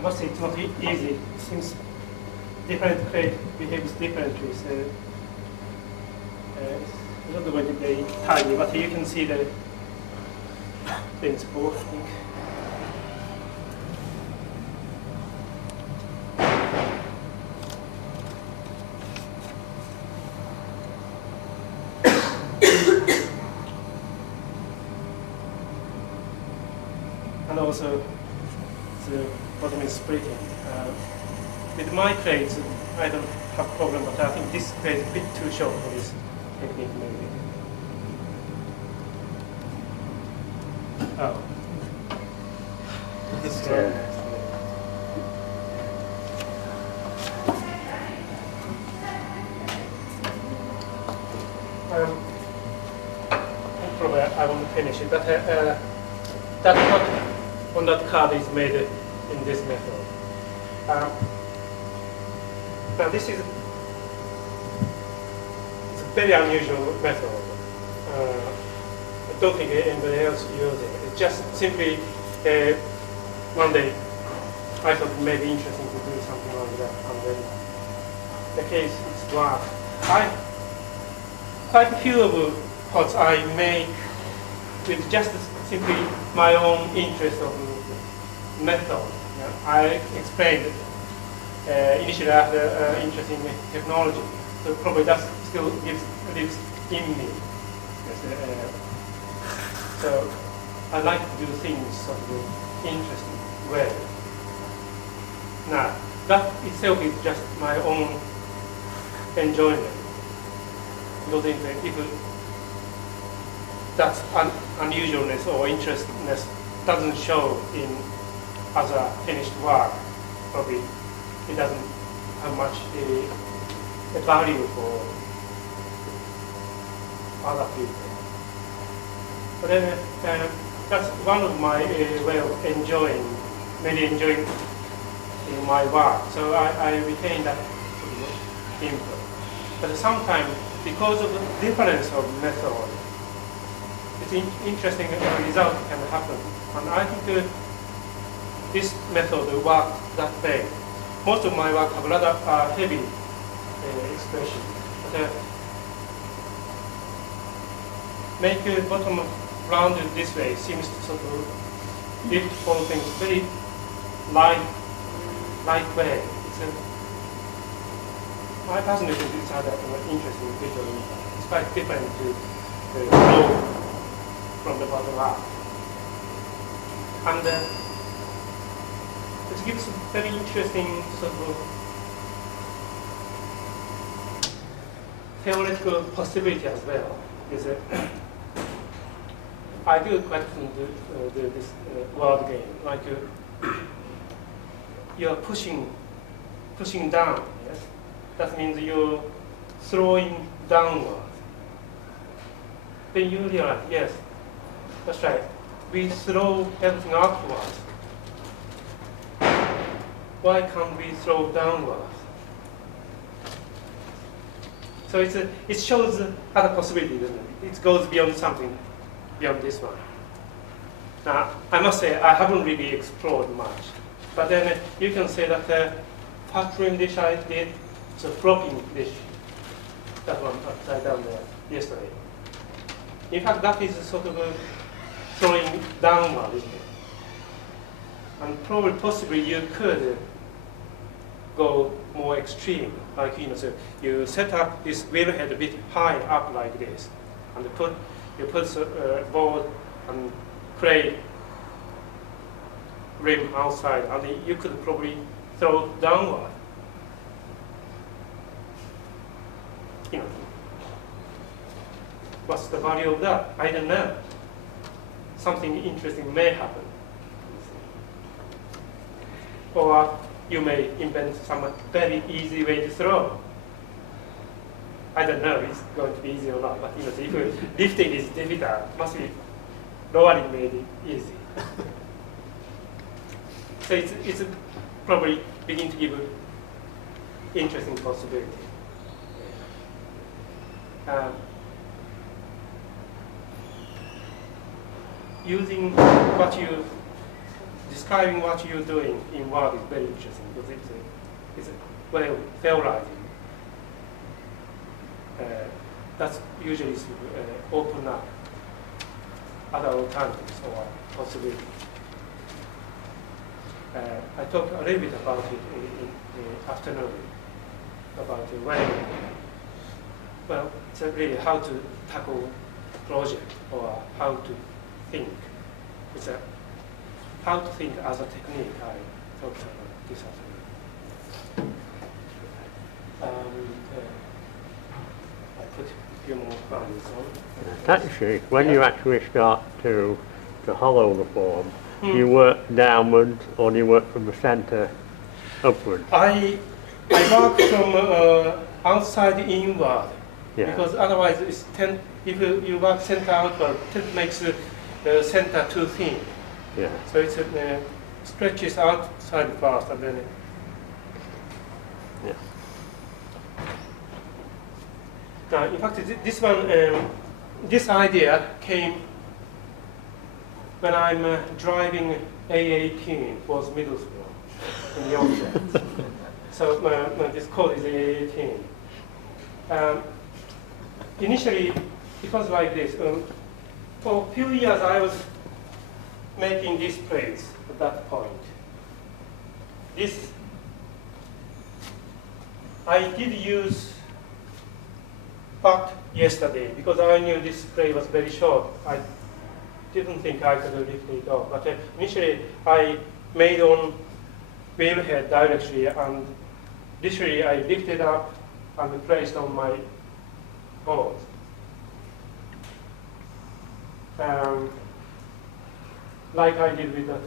I must say it's not easy. Since different clay behaves differently, so it's not going to be tiny, but you can see the principle. I think. And also, the bottom is splitting. With my crates, I don't have problem, but I think this crate is a bit too short for this technique, maybe. Oh. This is very nice. Probably I won't finish it, but that what on that card is made in this method. Now this is it's a very unusual method. I don't think anybody else uses it. It's just simply one day I thought it may be interesting to do something like that, and then the case is work. Quite a few of pots I make with just simply my own interest of method. I explained initially I had an interest in technology, so probably that still lives in me. Yes, so I like to do things sort of interesting way. Now that itself is just my own enjoyment. Because if that unusualness or interestedness doesn't show in as a finished work, probably it doesn't have much a value for other people. But then that's one of my way of enjoying in my work. So I retain that input. But sometimes, because of the difference of method, it's interesting result can happen. And I think this method works that way. Most of my work have rather heavy expression. But make the bottom rounded this way seems to sort of lift all things very light way. I personally think it's rather interesting visual impact. It's quite different to the flow from the bottom up. And it gives a very interesting sort of theoretical possibility as well. Is I do quite often do this word game, like you're pushing down. Yes, that means you're throwing downward. Then you realize, yes, that's right. We throw everything upwards. Why can't we throw downwards? So it shows other possibilities, doesn't it? It goes beyond something, beyond this one. Now, I must say, I haven't really explored much. But then you can say that the factoring dish I did, it's a flopping dish, that one upside down there, yesterday. In fact, that is sort of throwing downward, isn't it? And probably, possibly, you could go more extreme, like so you set up this wheel head a bit high up like this, and you put board and clay rim outside, and you could probably throw downward. What's the value of that? I don't know. Something interesting may happen. Or you may invent some very easy way to throw. I don't know if it's going to be easy or not, but if lifting is difficult, must be lowering may be easy. So it's probably begin to give interesting possibility. Using what you describing what you're doing in Word is very interesting because it's very theorizing. That's usually open up other alternatives or possibilities. I talked a little bit about it in the afternoon, about well, it's really how to tackle project or how to think. It's how to think as a technique I talked about this afternoon. I put a few more values on. Actually, when you actually start to hollow the form, you work downwards or you work from the centre upwards? I work from outside inward, because otherwise it's if you work center outward, it makes the center too thin. Yeah. So it's stretches outside first and then. Yeah. Now, in fact, this one, this idea came when I'm driving A18 towards Middlesbrough in Yorkshire. So this code is A18. Initially, it was like this. For a few years, I was making these plates at that point. This, I did use but yesterday because I knew this plate was very short. I didn't think I could lift it off. But initially, I made on wheel head directly, and literally I lifted up and placed on my board. Like I did with that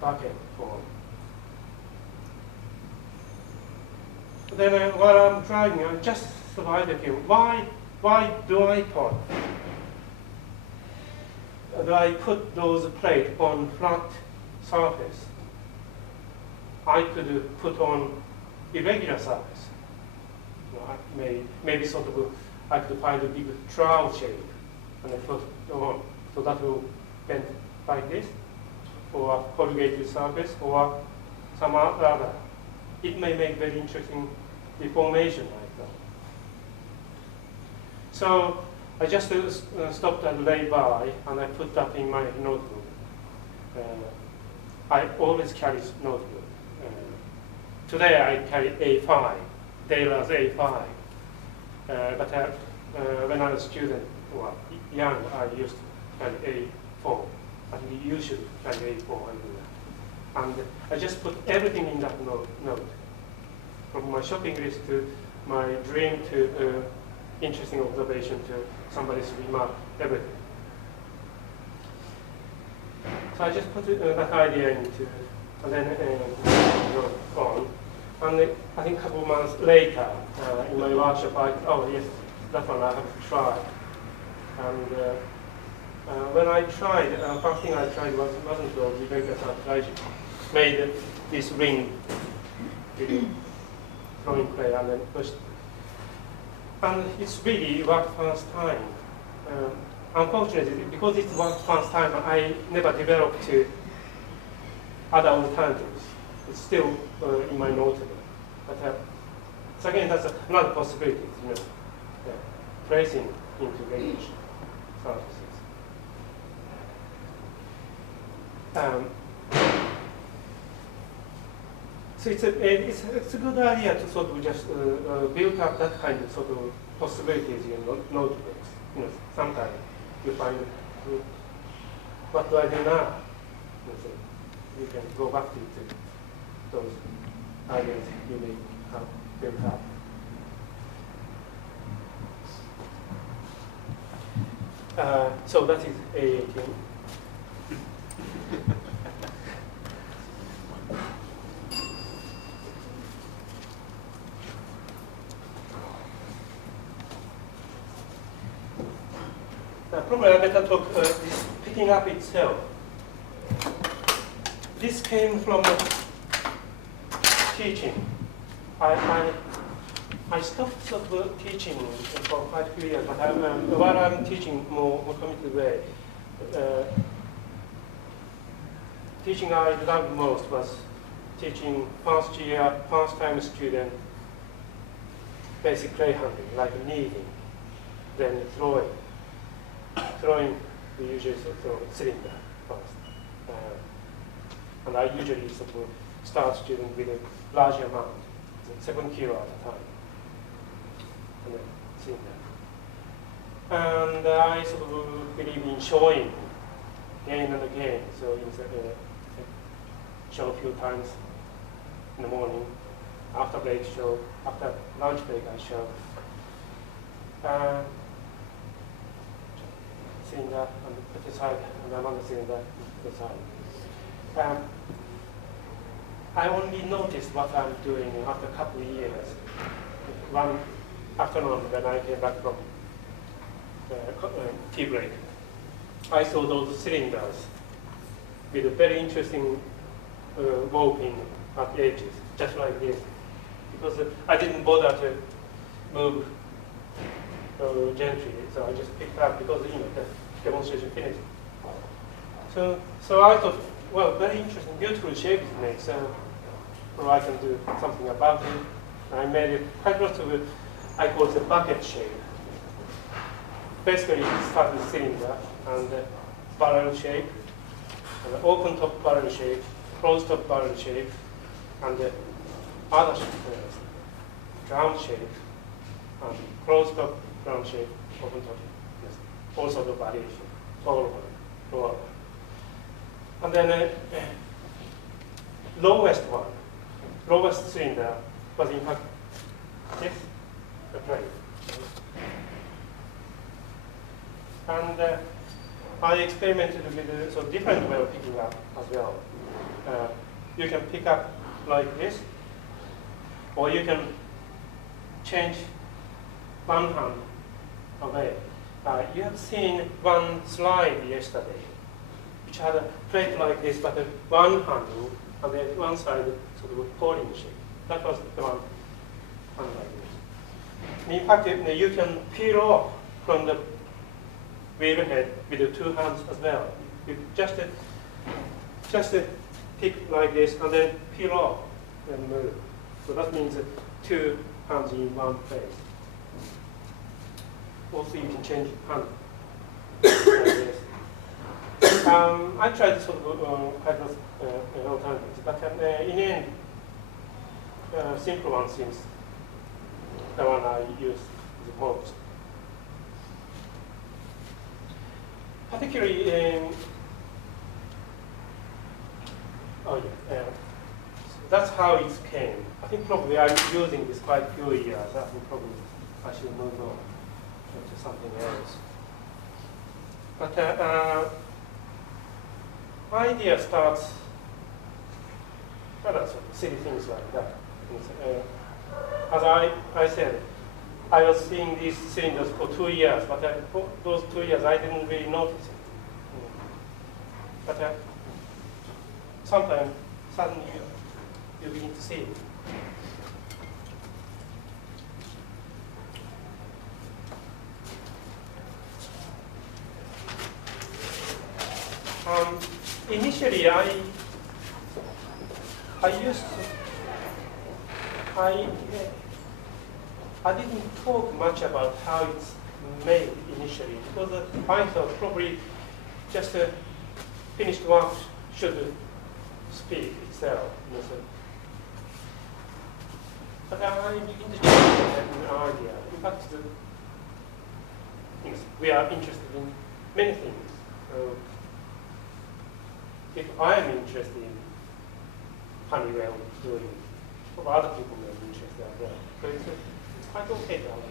bucket form. Then while I'm driving, I just survived the game. Why do I put those plates on flat surface? I could put on irregular surface. You know, maybe sort of I could find a big trowel shape and I put it on, so that will bend like this, or corrugated surface, or some other. It may make very interesting deformation like that. So I just stopped and lay by, and I put that in my notebook. I always carry notebook. Today I carry A5, Taylor's A5. But when I was a student, well, young, I used to carry A4. I think you should carry A4 and I just put everything in that note. From my shopping list to my dream to interesting observation to somebody's remark, everything. So I just put that idea into, and then wrote on. And I think a couple of months later, in my workshop, oh yes, that one I have to try. And when I tried, first thing I tried wasn't the irregular surface. I made this ring with throwing clay and then pushed. And it's really worked first time. Unfortunately, because it worked first time, I never developed other alternatives. It's still in my notebook. But so again, that's another possibility, you know, placing into reddish surfaces. So it's a good idea to sort of just build up that kind of sort of possibilities in notebooks. You know, sometimes you find, what do I do now? So you can go back to those ideas you may have built up. So that is A18. Probably I better talk this picking up itself. This came from teaching. I stopped sort of teaching for quite a few years, but while I'm teaching more committed way, teaching I loved most was teaching first year, first time student basic clay handling, like kneading, then throwing. Throwing, we usually throw cylinder first. And I usually sort of start student with a large amount, 7 kilo at a time, and then cylinder. And I sort of believe in showing again and again. So show a few times in the morning, after break show, after lunch break I show. Cylinder and put aside, and another cylinder put aside. I only noticed what I'm doing after a couple of years. One afternoon when I came back from tea break, I saw those cylinders with a very interesting warping at the edges, just like this. Because I didn't bother to move gently, so I just picked up because the demonstration finished. So I thought, well, very interesting, beautiful shape it makes. So I can do something about it. I made it quite close to I call it a bucket shape. Basically, it starts with cylinder and barrel shape, and open top barrel shape, closed top barrel shape, and other shape, round shape, and closed top round shape, open top. Yes. All sorts of variation, lower one, lower one. And then lowest cylinder was in fact this, the plane. And I experimented with a different way of picking up as well. You can pick up like this, or you can change one hand away. You have seen one slide yesterday, which had a plate like this, but one handle, and then one side sort of a pouring shape. That was the one hand like this. In fact, you can peel off from the wheel head with the two hands as well. You just pick like this and then peel off and move. So that means two hands in one place. Also, you can change hand like this. I tried sort of quite alternatives, but in the end, simple one seems the one I use the most. Particularly, that's how it came. I think probably I'm using this quite a few years. I think probably I should move on to something else. But my idea starts, well, that's silly things like that. As I said, I was seeing these cylinders for 2 years, but for those 2 years I didn't really notice it. But sometimes suddenly you begin to see it. Initially, I didn't talk much about how it's made initially, because I thought probably just a finished work should speak itself. But I begin to change an idea. In fact, we are interested in many things. If I am interested in Honeywell doing, other people may be interested as well. So it's quite okay to have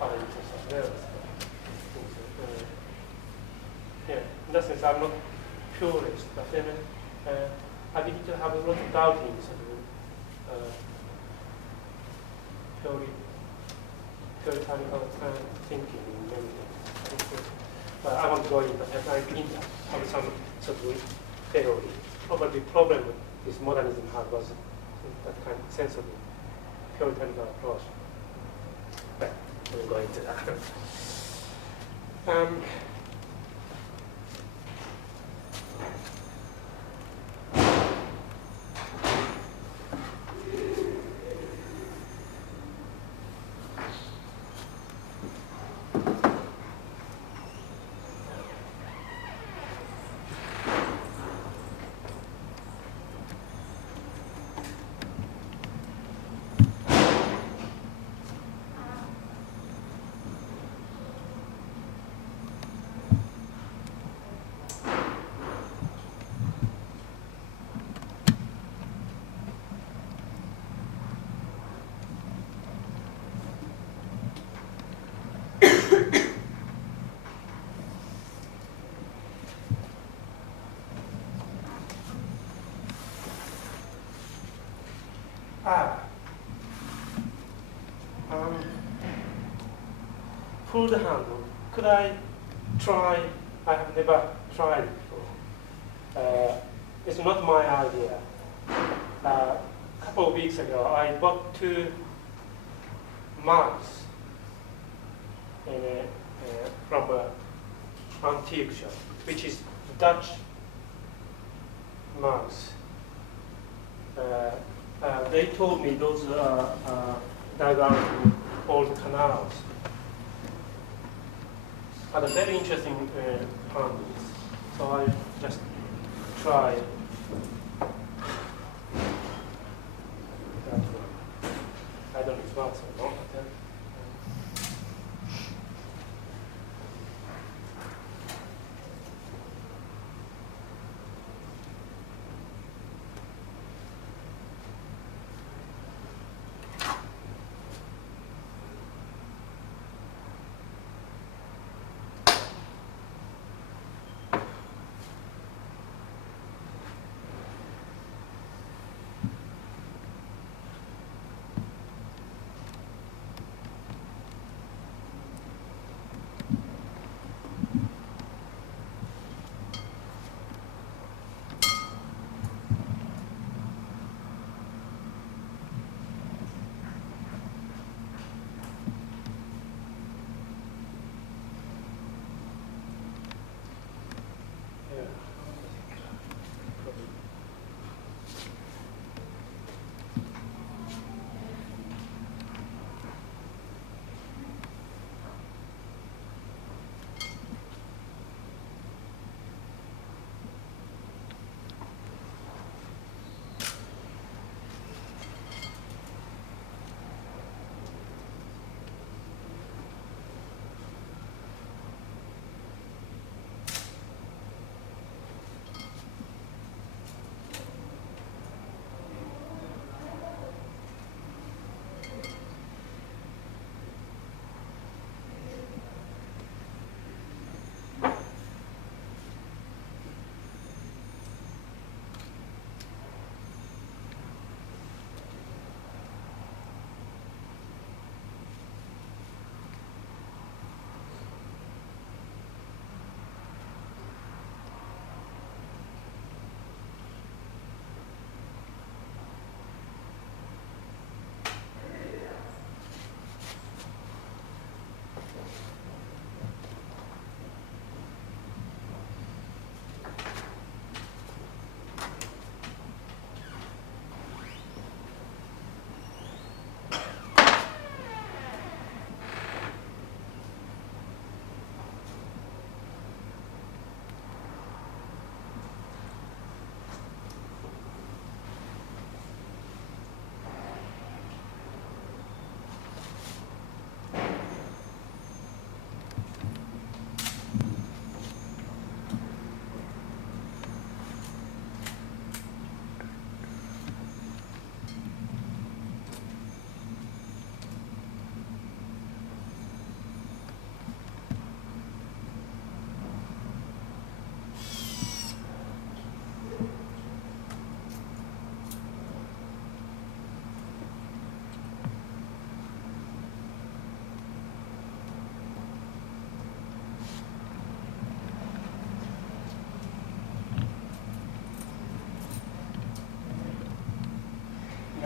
other interests as well. Yeah, in that sense, I'm not purist, but then I begin to have a lot of doubting, theoretical thinking in many things. I won't go in, but I begin to have some sort of theory. Probably the problem with this modernism was that kind of sense of puritanical approach. But we'll go into that. pulled handle. Could I try? I have never tried it before. It's not my idea. A couple of weeks ago, I bought 2 mugs from an antique shop, which is Dutch mugs. They told me those dug out in old canals. Had a very interesting handles. So I just tried that one. I don't know if it works or not.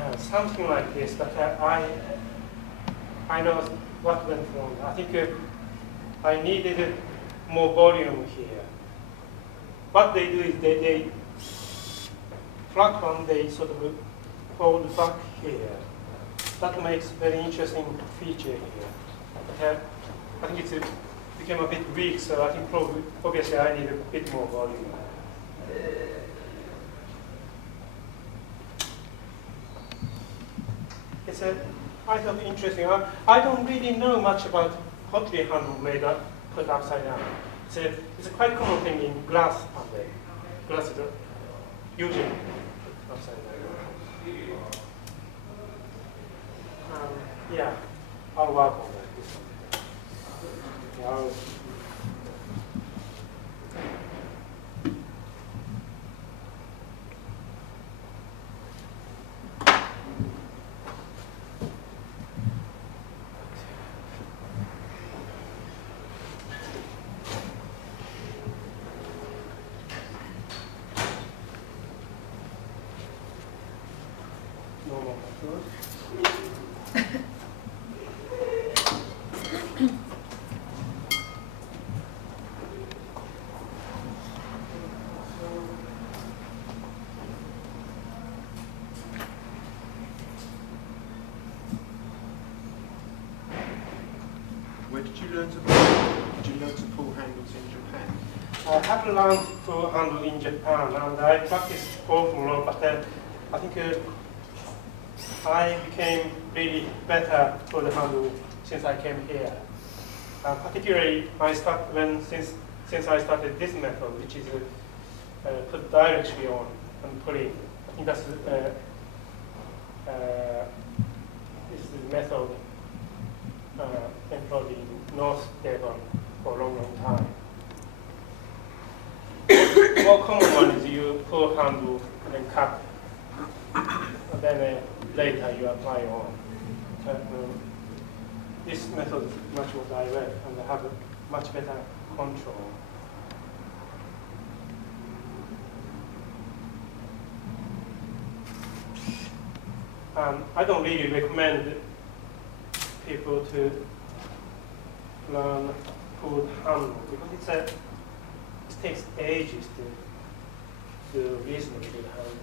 But, something like this, but I know what went wrong. I think I needed more volume here. What they do is they flat one, they sort of fold back here. That makes very interesting feature here. But, I think it became a bit weak, so I think obviously I need a bit more volume. It's I thought interesting. I don't really know much about pottery handle made up, put upside down. It's a quite common thing in glass handle. Glass is usually put upside down. Yeah, I'll work on that. Yeah, learn to pull handles in Japan? I haven't learned to handle in Japan, and I practiced overall, but I think I became really better for the handle since I came here. Particularly, since I started this method, which is put directly on and pulling. I think that's this is the method employed in North Devon for a long, long time. More common one is you pull handle and then cut, and then later you apply on. This method is much more direct and have a much better control. I don't really recommend people to learn pull handle because it takes ages to do reasonably good handling.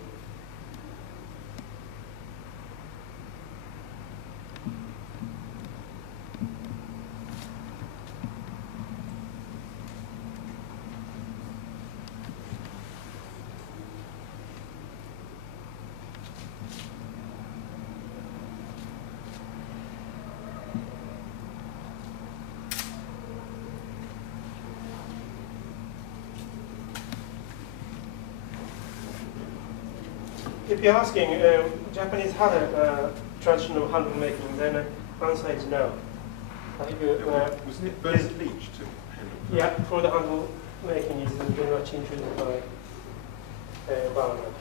If you're asking, Japanese had a traditional handle making, then the answer is no. I think wasn't it burnt bleach to handle? Yeah, for the handle making is very much introduced by Barnard.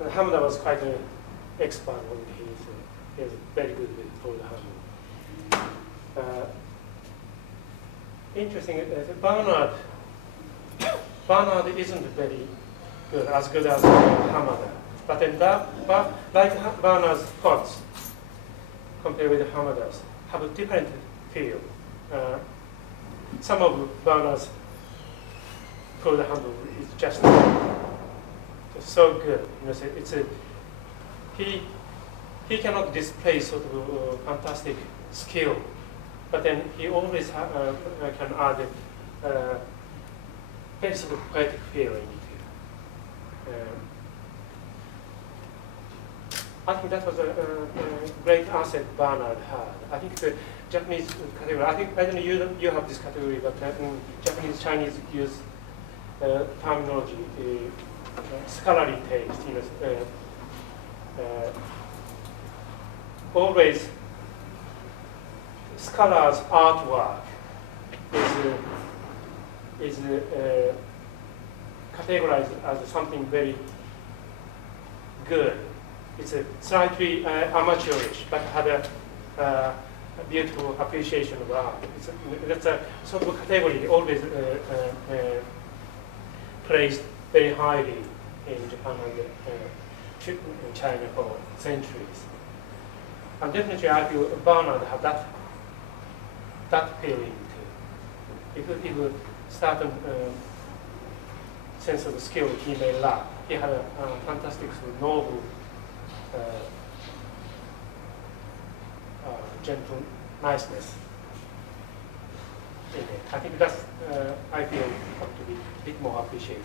And Hamada was quite an expert on he was very good with for the handle. Interesting, Barnard isn't very good, as good as Hamada. But then like Barnard's pots, compared with Hamada's, have a different feel. Some of Barnard's pull the handle is just so good. You know, he cannot display sort of fantastic skill. But then he always can add very sort of poetic feeling. I think that was a great asset Barnard had. I think the Japanese category, I don't know you have this category, but Japanese, Chinese use terminology, scholarly taste. You know, always. Scholars' artwork is categorized as something very good. It's a slightly amateurish, but had a beautiful appreciation of art. That's a sort of category always placed very highly in Japan and in China for centuries. And definitely, I feel Barnard had that feeling too. If you start a sense of skill he may lack, he had a fantastic, noble, gentle niceness in it. I think that's, I feel, have to be a bit more appreciated.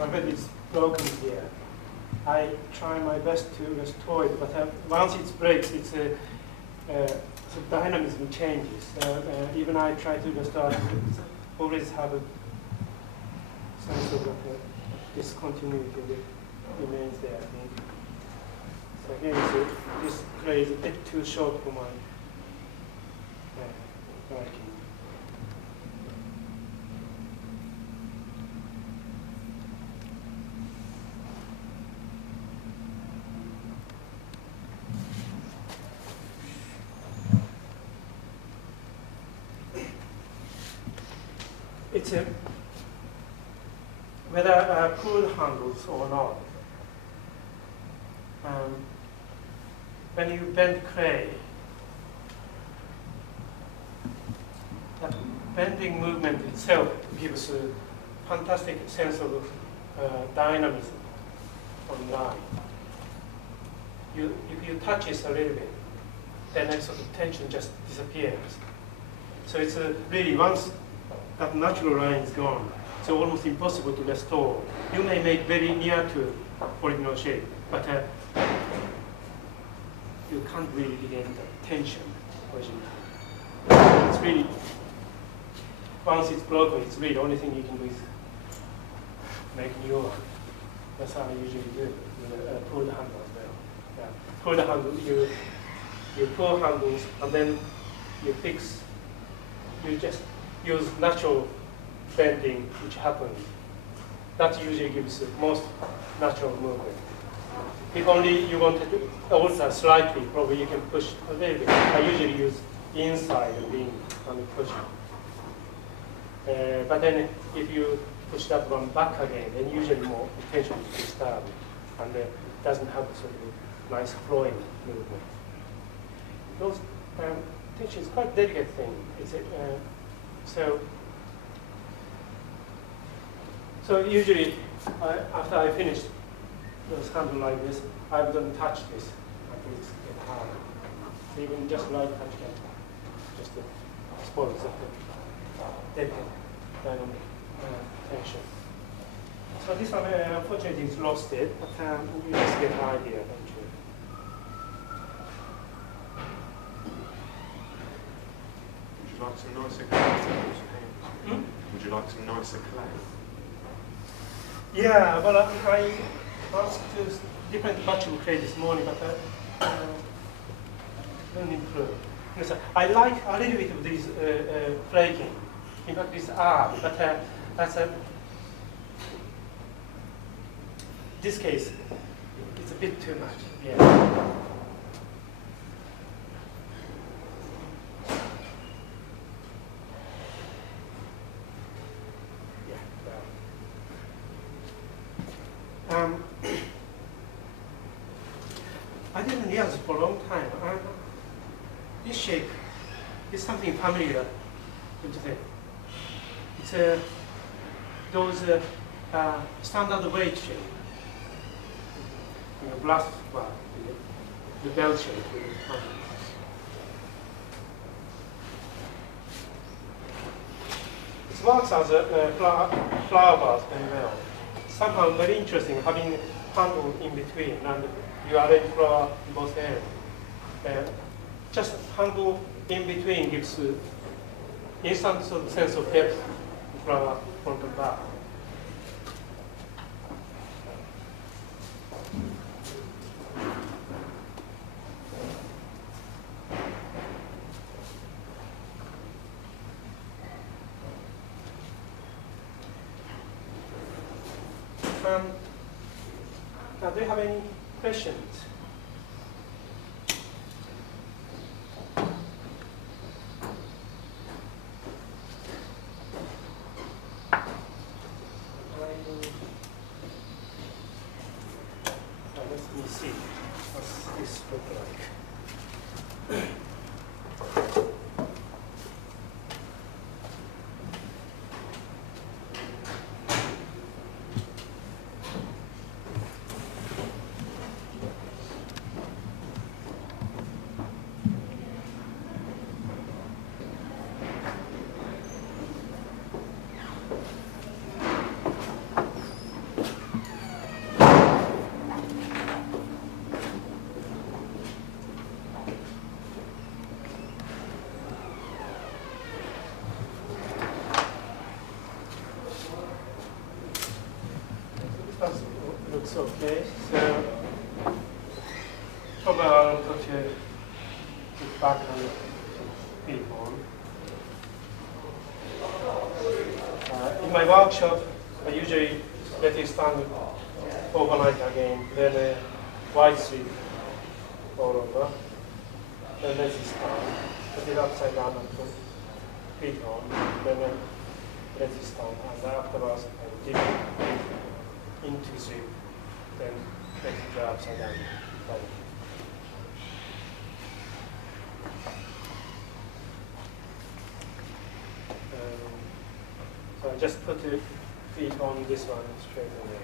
However, it's broken here. I try my best to restore it, but once it breaks, it's the dynamism changes. Even I try to restore it, always have a sense of discontinuity that remains there. So again, this clay is a bit too short for my working. It's whether pull handles or not. When you bend clay, that bending movement itself gives a fantastic sense of dynamism on line. If you touch it a little bit, then that sort of tension just disappears. So it's really, once that natural line is gone, it's almost impossible to restore. You may make very near to original shape, but you can't really regain the tension originally. It's really, once it's broken, it's really the only thing you can do is make new one. That's how I usually do it with pull handle as well. Yeah. Pull the handle, you pull handles, and then you fix, you just use natural bending which happens. That usually gives the most natural movement. If only you wanted to alter slightly, probably you can push a little bit. I usually use inside and in and push. But then if you push that one back again, then usually more tension is disturbed, and it doesn't have a sort of nice flowing movement. Those tension is quite a delicate thing. So usually, after I finish those handle like this, I wouldn't touch this until it's get harder. So even just light touch can just spoil the delicate dynamic tension. So this one, unfortunately, is lost it, but you just get an idea eventually. Would you like some nicer clay? Would you like some nicer clay? Yeah, well, I asked different batch of clay this morning, but didn't improve. So I like a little bit of this flaking. In fact, this but that's this case, it's a bit too much. Yeah. I didn't realize for a long time. This shape is something familiar, don't you think? It's those standard weight shape. Blast bar, the bell shape. It works as a flower vase very well. Somehow very interesting having handle in between, and you arrange flower in both areas. Just handle in between gives instant sort of sense of depth of flower front and back. Now, do you have any questions? Let me see. What's this look like? Okay, so probably I'll put it back on the feet on. In my workshop, I usually let it stand overnight again, then white sleep all over, then let it stand, put it upside down and put feet on, then let it stand, and afterwards I dip it into sleep, then let it go upside down. So I just put the feet on this one straight away.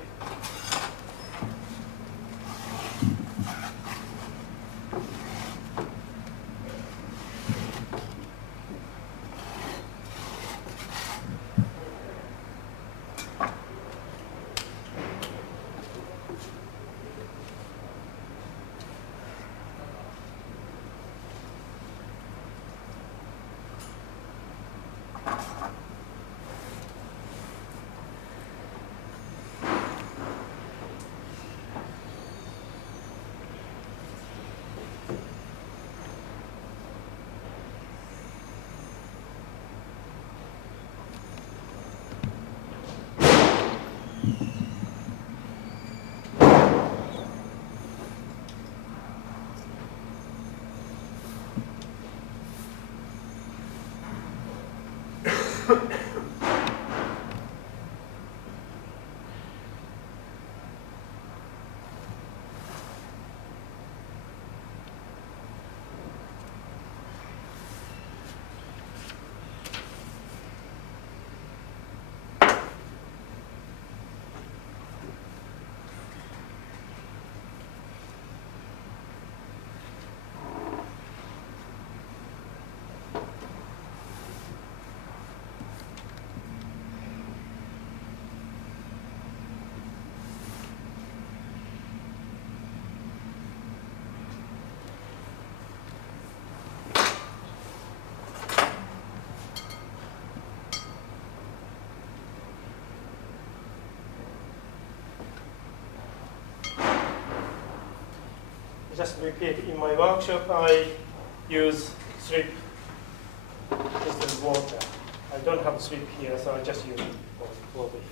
Just repeat, in my workshop I use strip instead of water. I don't have strip here, so I just use water here.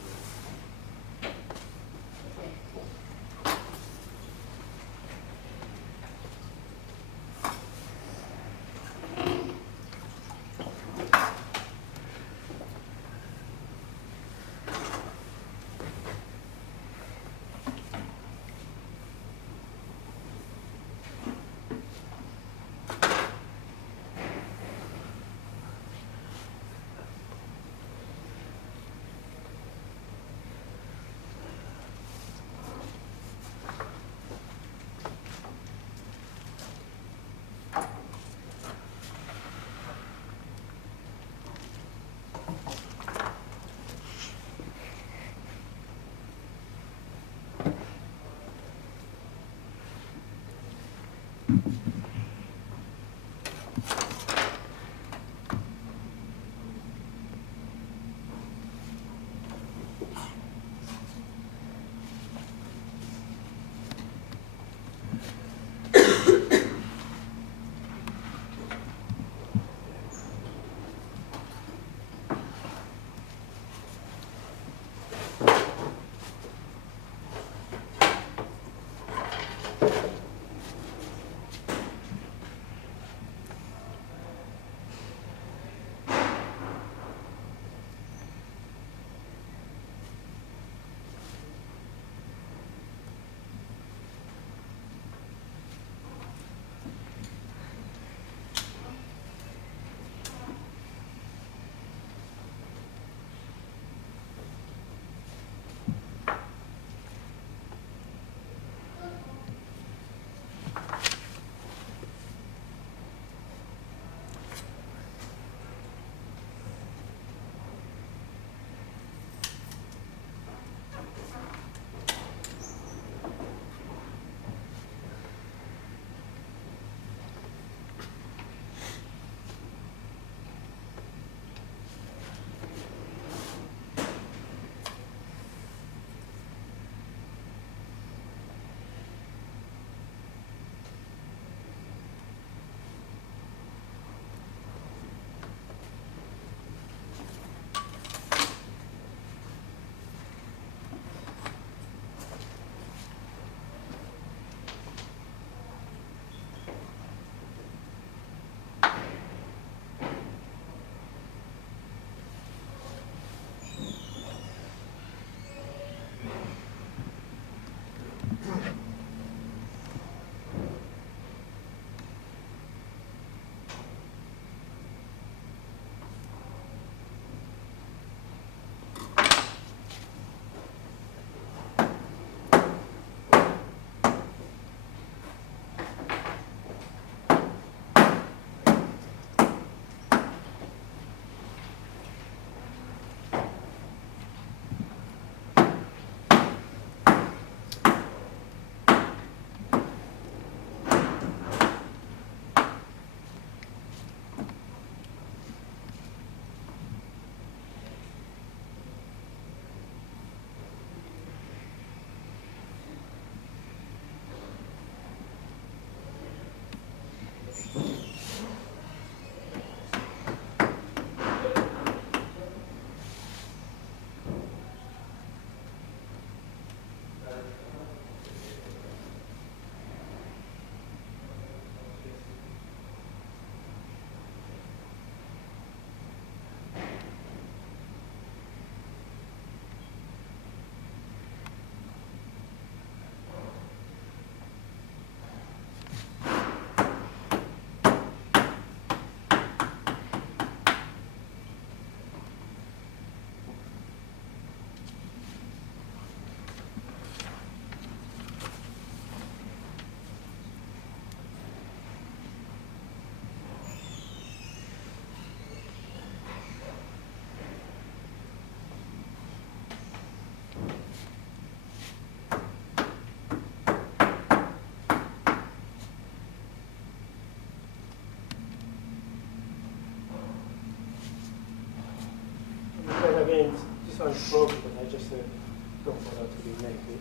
one is broken, but I just don't bother to remake it.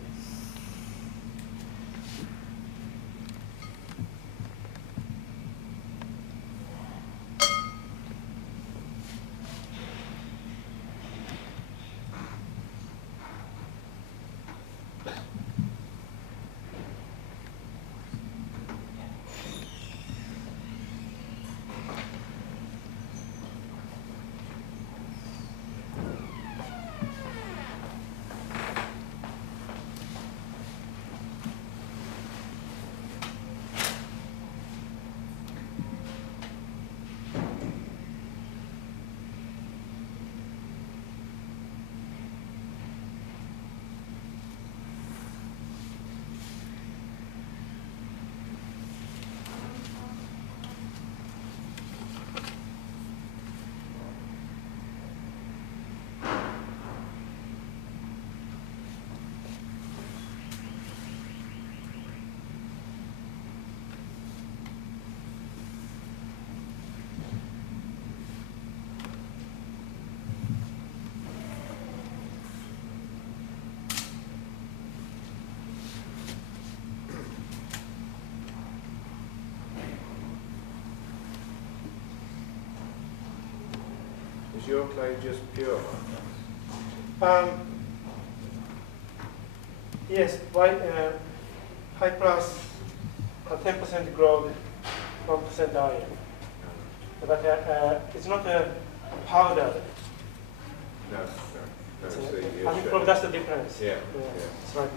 Is your clay just pure? Yes, white, high plus 10% gold, 1% iron. But it's not a powder. No, no. It's No, a- see, I you're think showing- probably that's the difference. Yeah, Yeah, yeah. it's right.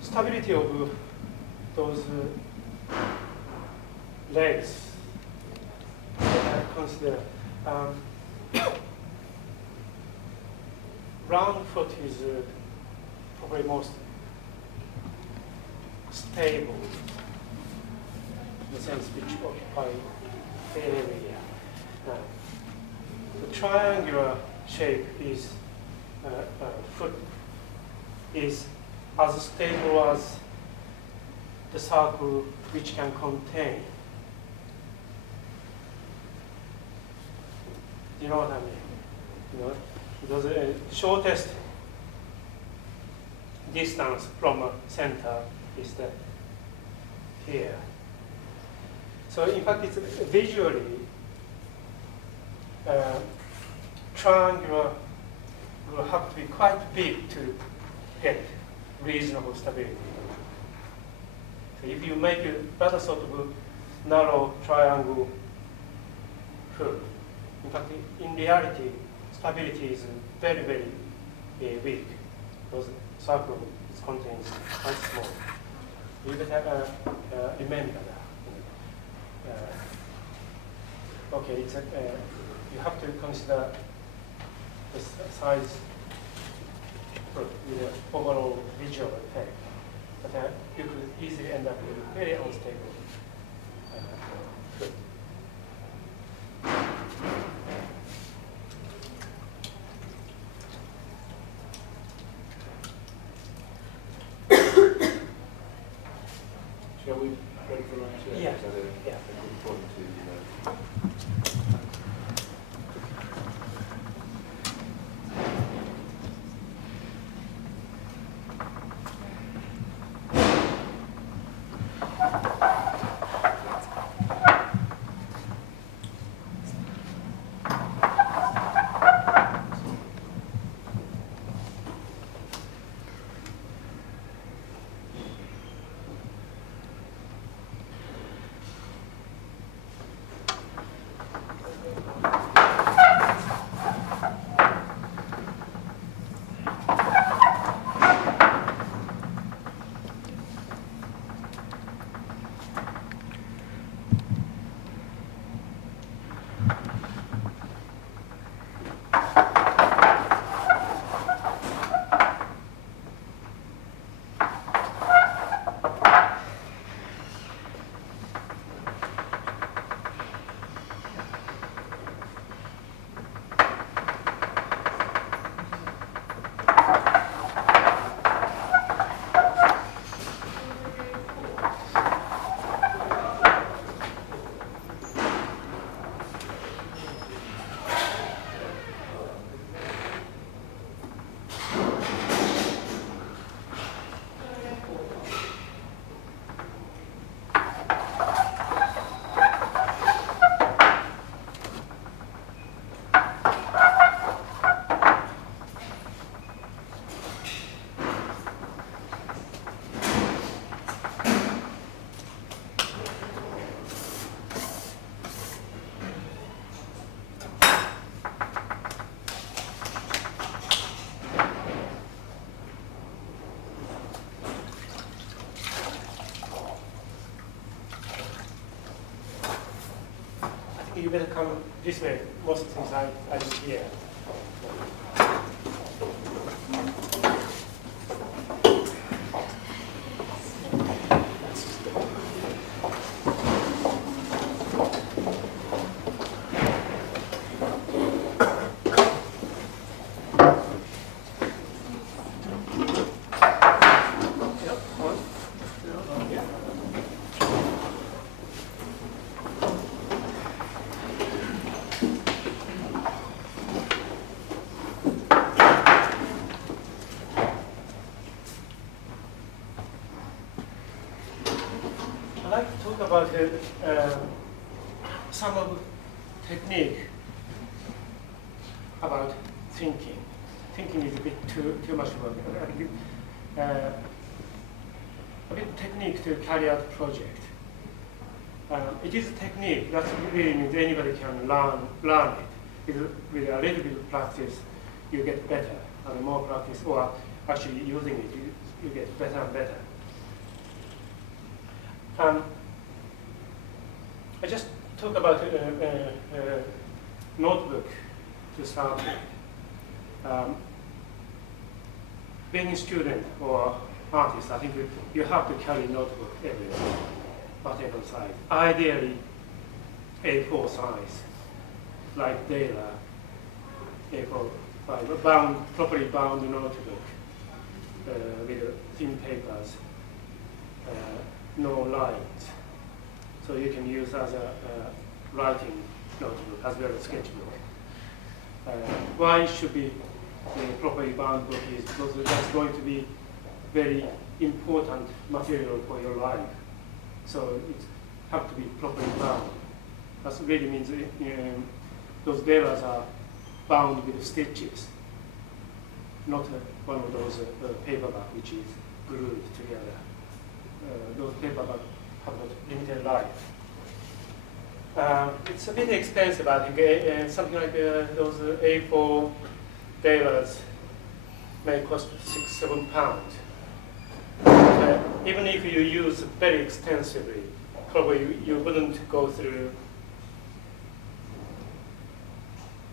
Stability of those legs that I consider. Round foot is probably most stable in the sense which occupy the area. The triangular shape is foot is as stable as the circle which can contain. You know what I mean? You know, because the shortest distance from a center is the here. So in fact, it's visually triangular will have to be quite big to get reasonable stability. So if you make a rather sort of narrow triangle foot, in fact, in reality, stability is very, very weak because the circle contains quite small. You better remember that. Okay, it's you have to consider the size with the overall visual effect. But you could easily end up with a very unstable foot. Shall we ready for lunch? Yeah. Is that a Yeah. good point to, You better come this way. Most things I do here. I'd like to talk about some of technique about thinking. Thinking is a bit too much work. A bit technique to carry out project. It is a technique that really means anybody can learn it. With a little bit of practice, you get better. And more practice, or actually using it, you get better and better. I just talk about notebook to start with. Being a student or artist, I think you have to carry notebook everywhere, whatever size. Ideally, A4 size, like Dela, A4 size, properly bound notebook with thin papers, no lines. So you can use as a writing notebook as well as sketchbook. Why it should be a properly bound book is because that's going to be very important material for your life. So it have to be properly bound. That really means those Delas are bound with stitches, not one of those paperback which is glued together. Those paperback have a limited life. It's a bit expensive, I think. Something like those A4 Delas may cost £6–7. Even if you use very extensively, probably you wouldn't go through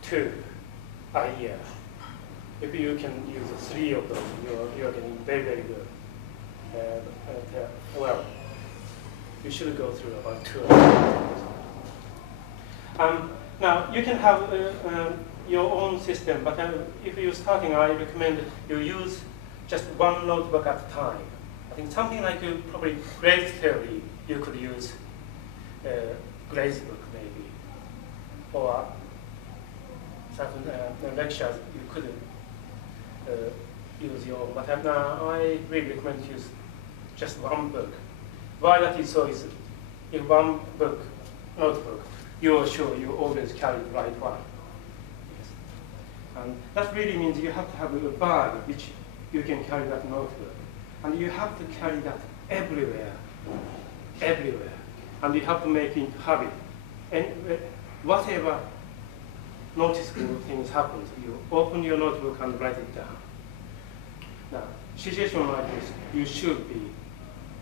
2 a year. If you can use 3 of them, you're getting very, very good. Well, you should go through about 2 a year. Now, you can have your own system, but if you're starting, I recommend you use just one notebook at a time. I think something like probably grade theory, you could use grade book maybe, or certain lectures you could use your own. But I really recommend to use just one book. Why that is so is, in one book, notebook, you are sure you always carry the right one. Yes. And that really means you have to have a bag which you can carry that notebook. And you have to carry that everywhere, everywhere. And you have to make it habit. And whatever noticeable things happen, you open your notebook and write it down. Now, situation like this, you should be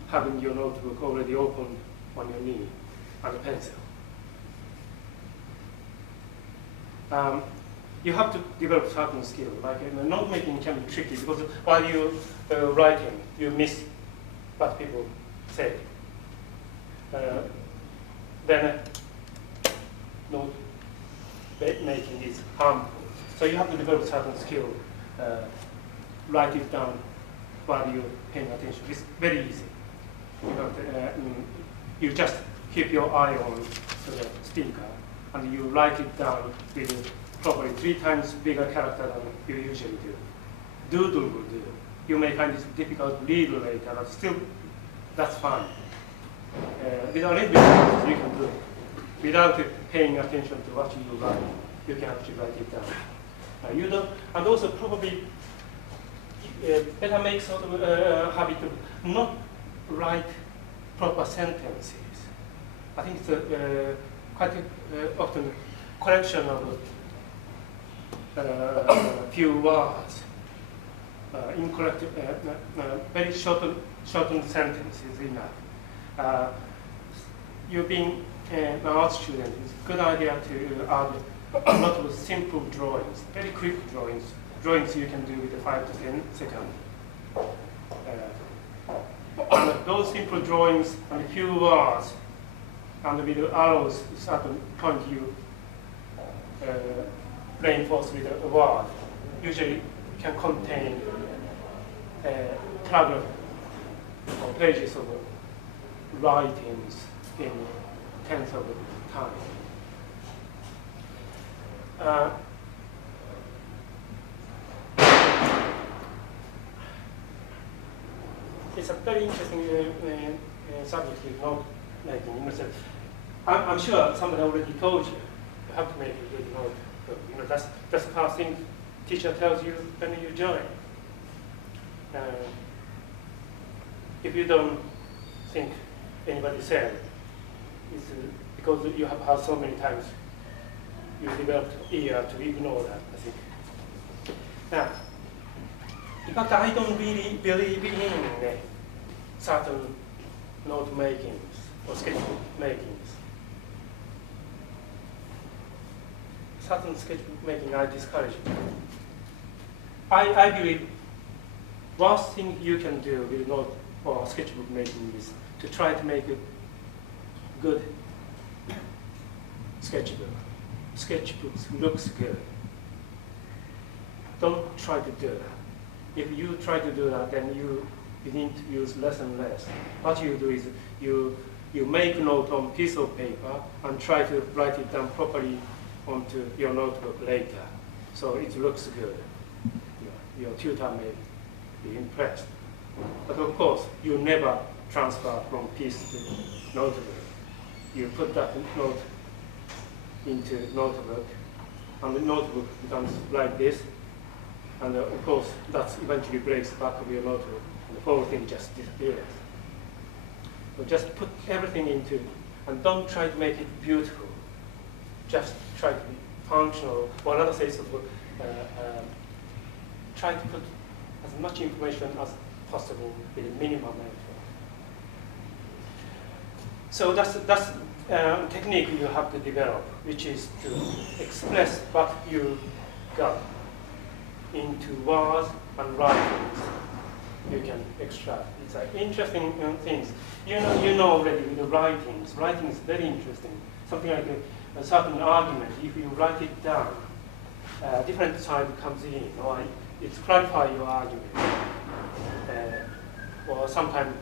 having your notebook already open on your knee and a pencil. You have to develop certain skill. Like note making can be tricky because while you writing, you miss what people say. Then note making is harmful. So you have to develop certain skill. Write it down while you're paying attention. It's very easy. You just keep your eye on the speaker and you write it down with probably 3 times bigger character than you usually do. Doodle will do. You may find it difficult to read later, but still, that's fine. With a little bit of practice, you can do it. Without paying attention to what you write, you can actually write it down. You don't, and also probably better make sort of a habit of not write proper sentences. I think it's quite often collection of few words, incorrect, very shortened sentences enough. You being an art student, it's a good idea to add a lot of simple drawings, very quick drawings you can do with 5 to 10 seconds. And those simple drawings and a few words, and with the arrows, certain point you reinforce with a word, usually can contain paragraph or pages of writings in tenths of time. It's a very interesting subject with note making. In a sense, I'm sure somebody already told you you have to make a good note. That's the first thing teacher tells you when you join. If you don't think anybody said, it's because you have had so many times you developed ear to ignore that, I think. Now, in fact, I don't really believe in certain note makings or sketchbook makings. Certain sketchbook making I discourage. I believe worst thing you can do with note or sketchbook making is to try to make a good sketchbook. Sketchbooks looks good. Don't try to do that. If you try to do that, then you need to use less and less. What you do is you make a note on a piece of paper and try to write it down properly onto your notebook later, so it looks good. Your tutor may be impressed. But of course, you never transfer from piece to notebook. You put that note into notebook, and the notebook becomes like this, and of course, that eventually breaks the back of your notebook, and the whole thing just disappears. So just put everything into, and don't try to make it beautiful. Just try to be functional, or another sense of try to put as much information as possible with a minimum effort. So that's technique you have to develop, which is to express what you got into words and writings. You can extract. It's interesting things. You know already with the writings. Writing is very interesting. Something like a certain argument. If you write it down, different side comes in, or it's clarify your argument. or sometimes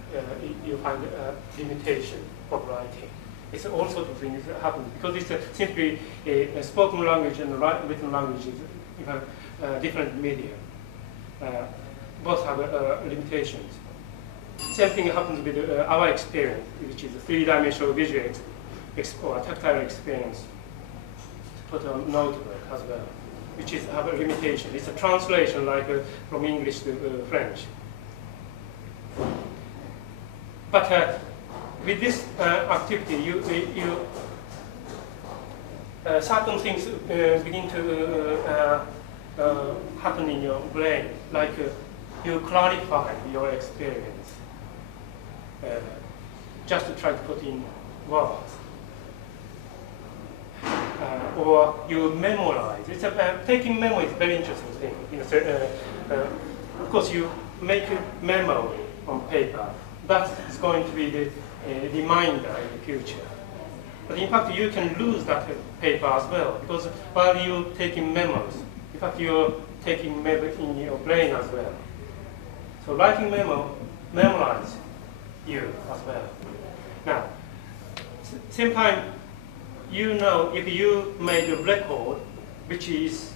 you find limitation of writing. It's all sorts of things that happen because it's simply a spoken language and a written language is different media. Both have limitations. Same thing happens with our experience, which is a three-dimensional visual or tactile experience to put a notebook as well, which is have a limitation. It's a translation like from English to French. But with this activity, certain things begin to happen in your brain, like you clarify your experience. Just to try to put in words. Or you memorize. Taking memory is a very interesting thing. Of course, you make a memo on paper. That is going to be the reminder in the future. But in fact, you can lose that paper as well, because while you're taking memos, in fact, you're taking memo in your brain as well. So writing memo, memorize you as well. Now, same time, you know if you made a record, which is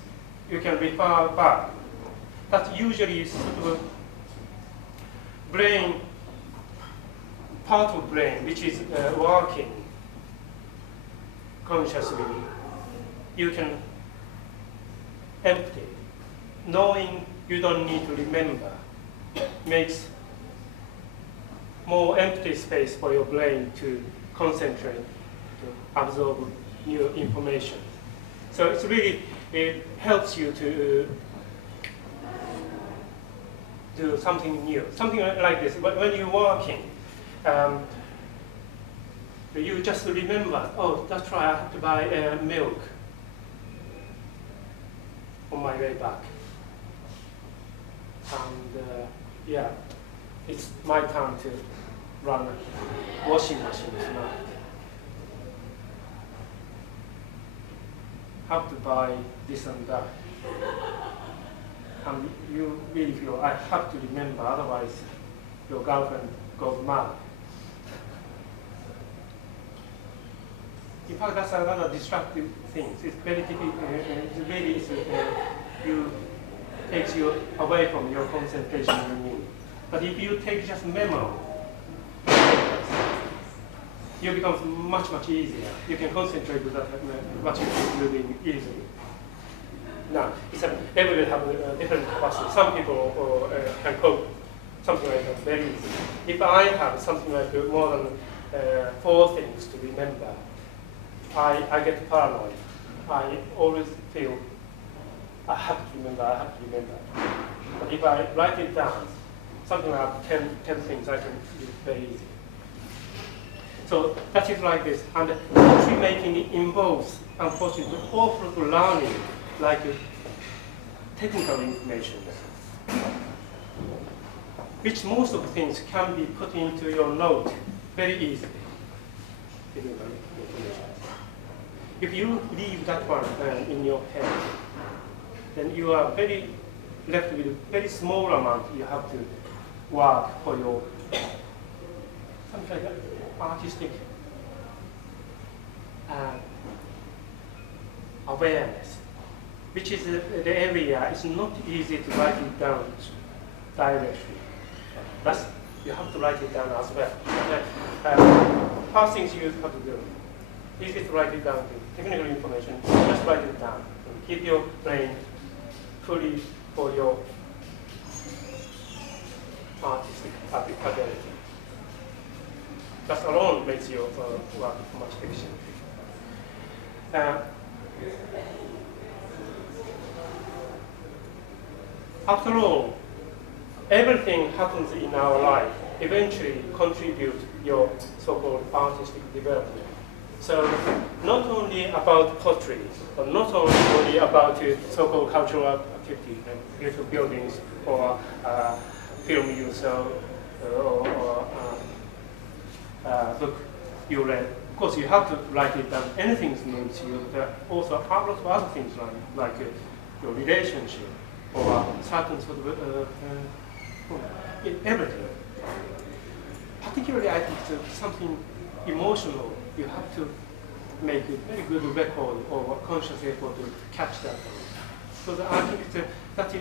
you can refer back, that usually is sort of brain, part of brain which is working consciously. You can empty. Knowing you don't need to remember makes more empty space for your brain to concentrate, to absorb new information. So it's really, it helps you to do something new, something like this. But when you're working, you just remember, oh, that's right, I have to buy milk on my way back. And yeah, it's my time to run a washing machine tonight. Have to buy this and that. And you really feel, I have to remember, otherwise your girlfriend goes mad. In fact, that's another destructive thing. It's very difficult, it really is, takes you away from your concentration you need. But if you take just memo, you become much, much easier. You can concentrate with that much moving easily. Now, everybody have a different capacity. Some people can cope something like that very easily. If I have something like more than 4 things to remember, I get paranoid. I always feel I have to remember, But if I write it down, something like 10 things, I can do it very easy. So that is like this. And poetry making involves, unfortunately, awful lot of learning, like technical information, which most of the things can be put into your note very easily. If you leave that one in your head, then you are left with a very small amount you have to work for your something like that, artistic awareness, which is the area. It's not easy to write it down directly. Thus, you have to write it down as well. First things you have to do, easy to write it down, technical information, just write it down. Keep your brain fully for your artistic ability. That alone makes your work much efficient. After all, everything happens in our life eventually contribute your so-called artistic development. So not only about pottery, but not only about so-called cultural activity, like little buildings or film you saw or book you read. Of course, you have to write it down. Anything moves you, but also a lot of other things like your relationship or certain sort of everything. particularly I think something emotional, you have to make a very good record or conscious effort to catch that one. So I think that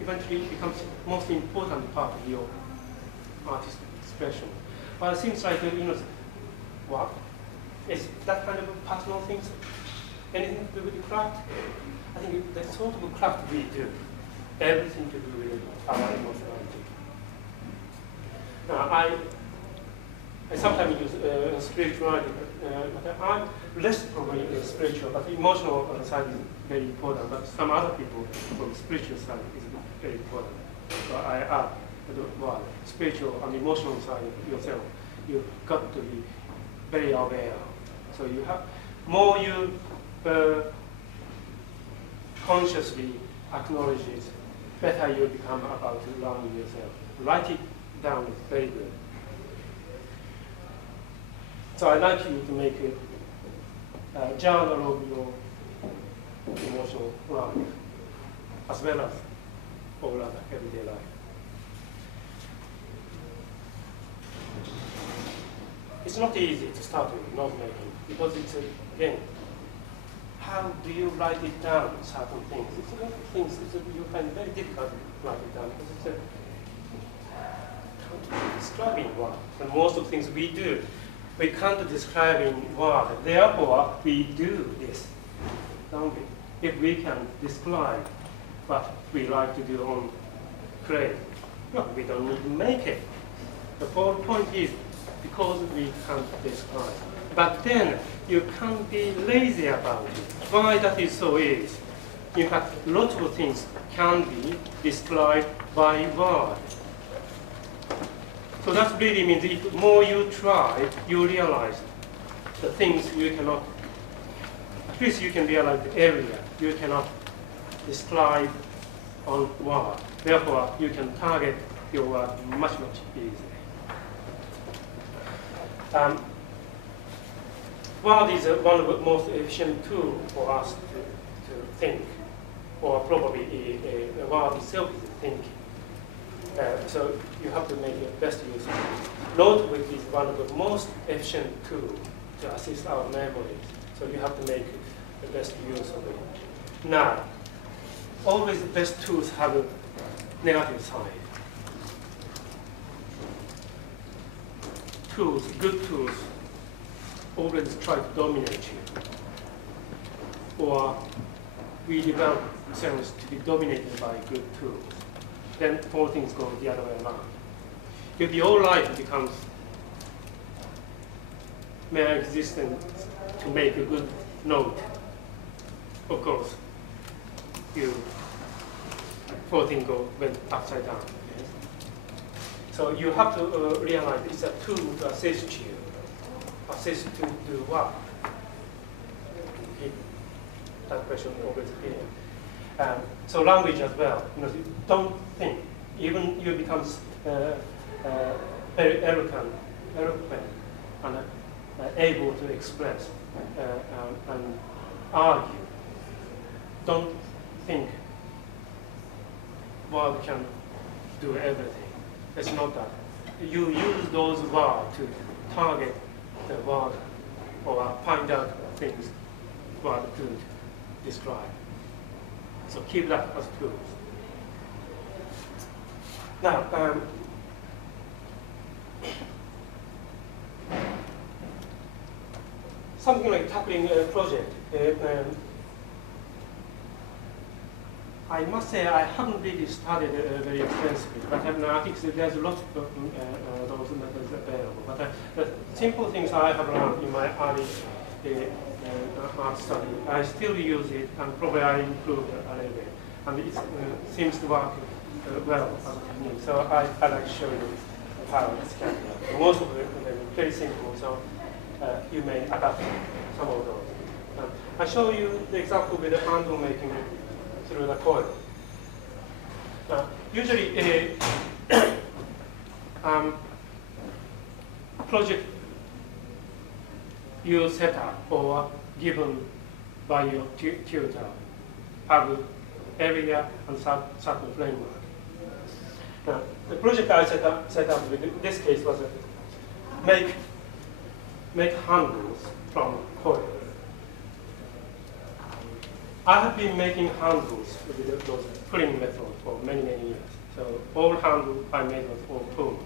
eventually becomes most important part of your artistic expression. But it seems like, what? Is that kind of personal things? Anything to do with the craft? I think the sort of craft we do, everything to do with our emotionality. Now, I sometimes use spirituality, but I'm less probably spiritual, but the emotional side is very important. But some other people, from spiritual side is very important. So I add the word spiritual and emotional side of yourself. You've got to be very aware. So you have more you consciously acknowledge it, better you become about learning yourself. Write it down is very good. So I'd like you to make a journal of your emotional life, as well as all other everyday life. It's not easy to start with note making, because it's, again, how do you write it down, certain things? It's a lot of things you find it very difficult to write it down, because it's describing what, and most of the things we do, we can't describe in words. Therefore, we do this, don't we? If we can describe what we like to do on clay, well, we don't need to make it. The whole point is, because we can't describe. But then, you can't be lazy about it. Why that is so is, in fact, lots of things can be described by word. So that really means if more you try, you realize the things you cannot, at least you can realize the area you cannot describe on word. Therefore, you can target your word much, much easier. Word is one of the most efficient tools for us to think, or probably a word itself is thinking. So you have to make the best use of it. Notebook is one of the most efficient tools to assist our memories. So you have to make the best use of it. Now, always the best tools have a negative side. Tools, good tools, always try to dominate you. Or we develop ourselves to be dominated by good tools. Then all things go the other way around. If your life becomes mere existence to make a good note, of course, whole thing went upside down. Yes? So you have to realize it's a tool to assist you, assist to do what? Keep that question always clear. So language as well. Don't think. Even you become very eloquent and able to express and argue. Don't think word can do everything. It's not that. You use those words to target the word or find out things word could describe. So keep that as tools. Now, something like tackling a project. I must say I haven't really studied very extensively, but I think there's a lot of those methods available. But the simple things I have learned in my early art study, I still use it, and probably I improved a little bit. And it seems to work well as a technique. So I'd like to show you how it's can be. Most of them are very simple, so you may adapt some of those. I show you the example with the handle making through the coil. Usually a project you set up or given by your tutor have area and certain framework. Now, the project I set up with this case was make handles from coil. I have been making handles with those pulling method for many years. So all handles I made was all pull.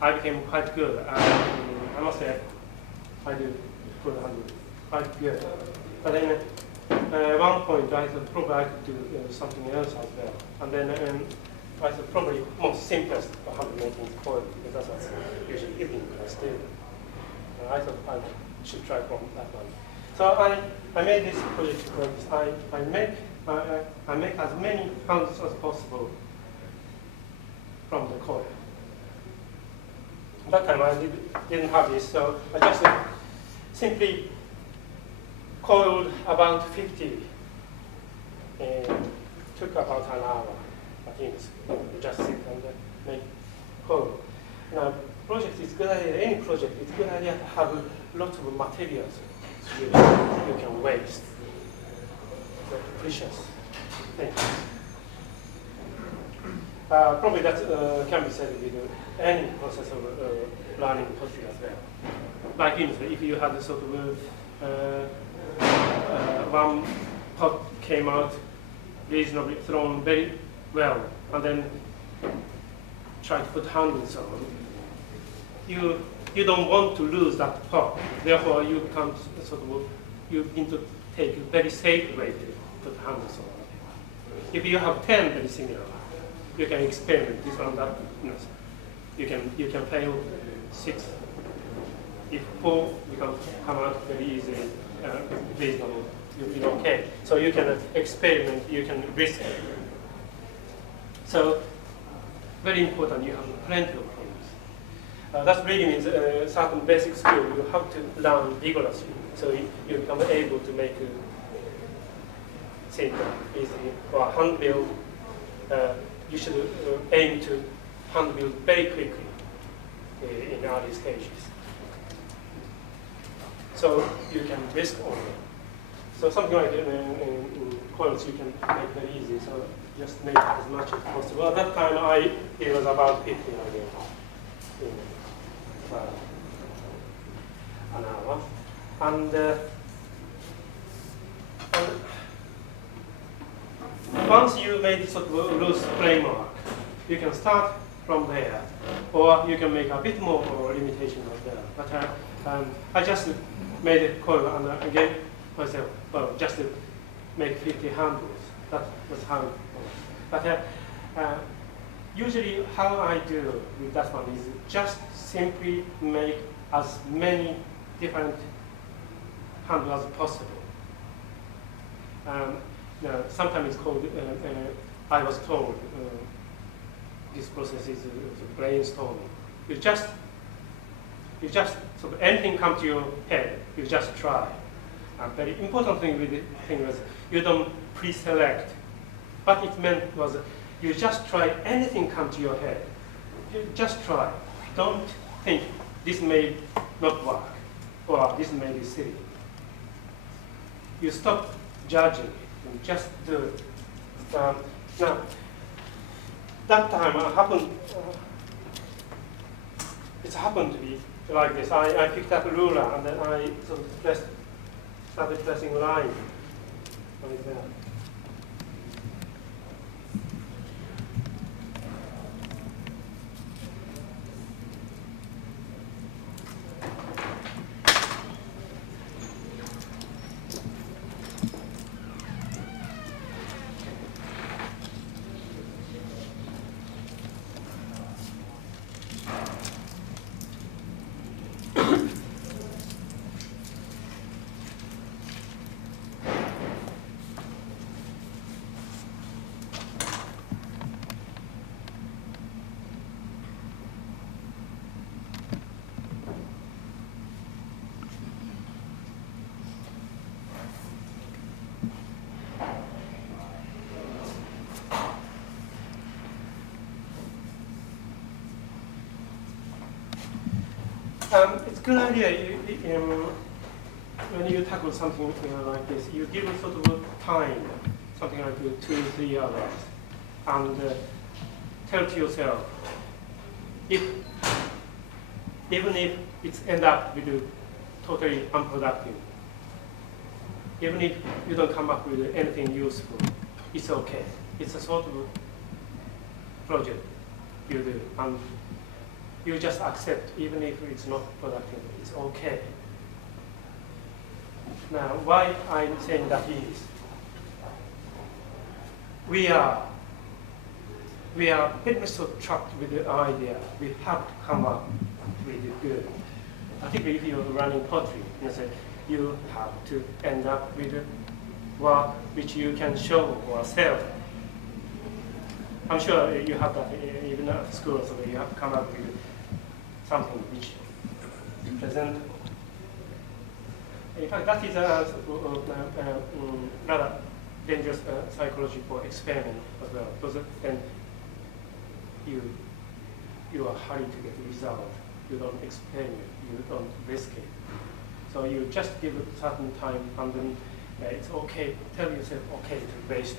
I became quite good. I must say I do pull handle quite good. But then at one point I thought probably I could do something else as well. And then I thought probably most simplest for handle making is coil because that's what usually evening class do. I thought I should try from that one. So I made this project like this. I make as many handles as possible from the coil. That time I didn't have this, so I just simply coiled about 50 and took about an hour. I think it's just sit and make coil. Now, project is good idea. Any project, it's good idea to have a lot of materials you can waste. The precious things. Probably that can be said with any process of learning pottery as well. Like if you had a sort of one pot came out reasonably thrown very well, and then try to put handles on, you don't want to lose that pot. Therefore, you can you begin to take a very safe way to put handles on. If you have 10 very similar, you can experiment this one, that. You can fail 6. If 4, you can come out very easily, reasonable. You feel okay. So you can experiment. You can risk it. So very important. You have plenty of things. That really means certain basic skill you have to learn vigorously. So you become able to make simple, easy, or hand build. You should aim to hand build very quickly in early stages. So you can risk only. So something like in coils you can make very easy. So just make as much as possible. At that time it was about 50 again. An hour. And once you made sort of a loose framework, you can start from there, or you can make a bit more limitation as well. But I just made a coil and again myself, well, just to make 50 handles. That was how it was. But usually how I do with that one is just simply make as many different handles as possible. Sometimes it's called, I was told, this process is brainstorming. You just sort of anything comes to your head, you just try. A very important thing with the thing was you don't pre-select. What it meant was you just try anything come to your head. You just try. Don't think this may not work or this may be silly. You stop judging it and just do it. Now, that time it happened to be like this. I picked up a ruler and then I sort of started pressing a line like that. It's a good idea when you tackle something like this, you give a sort of time, something like 2 or 3 hours, and tell to yourself, even if it's end up with totally unproductive, even if you don't come up with anything useful, it's okay. It's a sort of project you do, and you just accept even if it's not productive. It's okay. Now, why I'm saying that is, we are very much so trapped with the idea. We have to come up with the good. Particularly if you're running pottery, you have to end up with work which you can show or sell. I'm sure you have that even at school, so you have to come up with something which is presentable. In fact, that is a rather dangerous psychological experiment as well, because then you are hurried to get the result. You don't experiment, you don't risk it. So you just give a certain time, and then it's okay, tell yourself okay to waste it.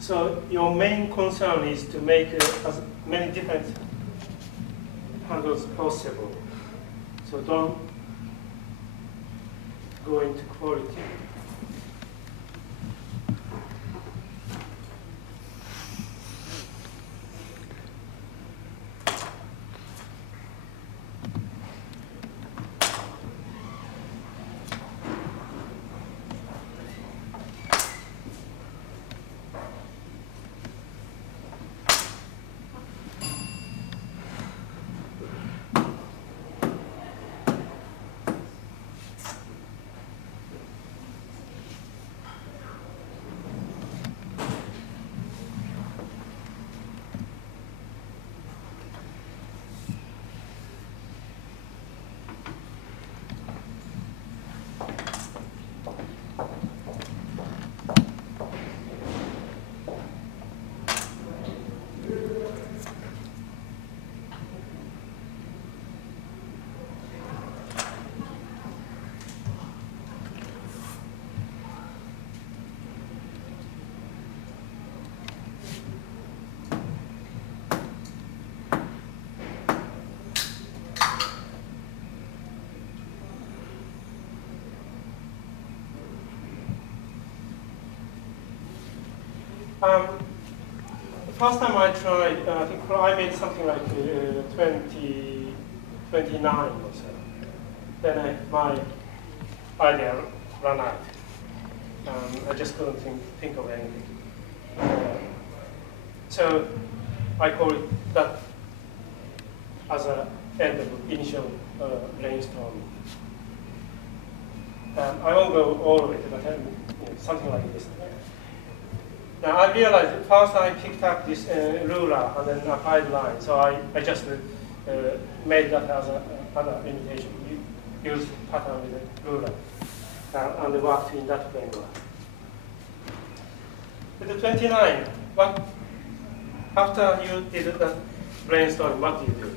So your main concern is to make as many different handles possible. So don't go into quality. The first time I tried, I think I made something like 29 or so. Then my idea ran out. I just couldn't think of anything. So I call it that as an end of initial brainstorming. I won't go all the way, but something like this. Now I realized that first I picked up this ruler and then applied line, so I just made that as another imitation. Use pattern with a ruler and worked in that framework. With the 29, after you did the brainstorming, what do you do?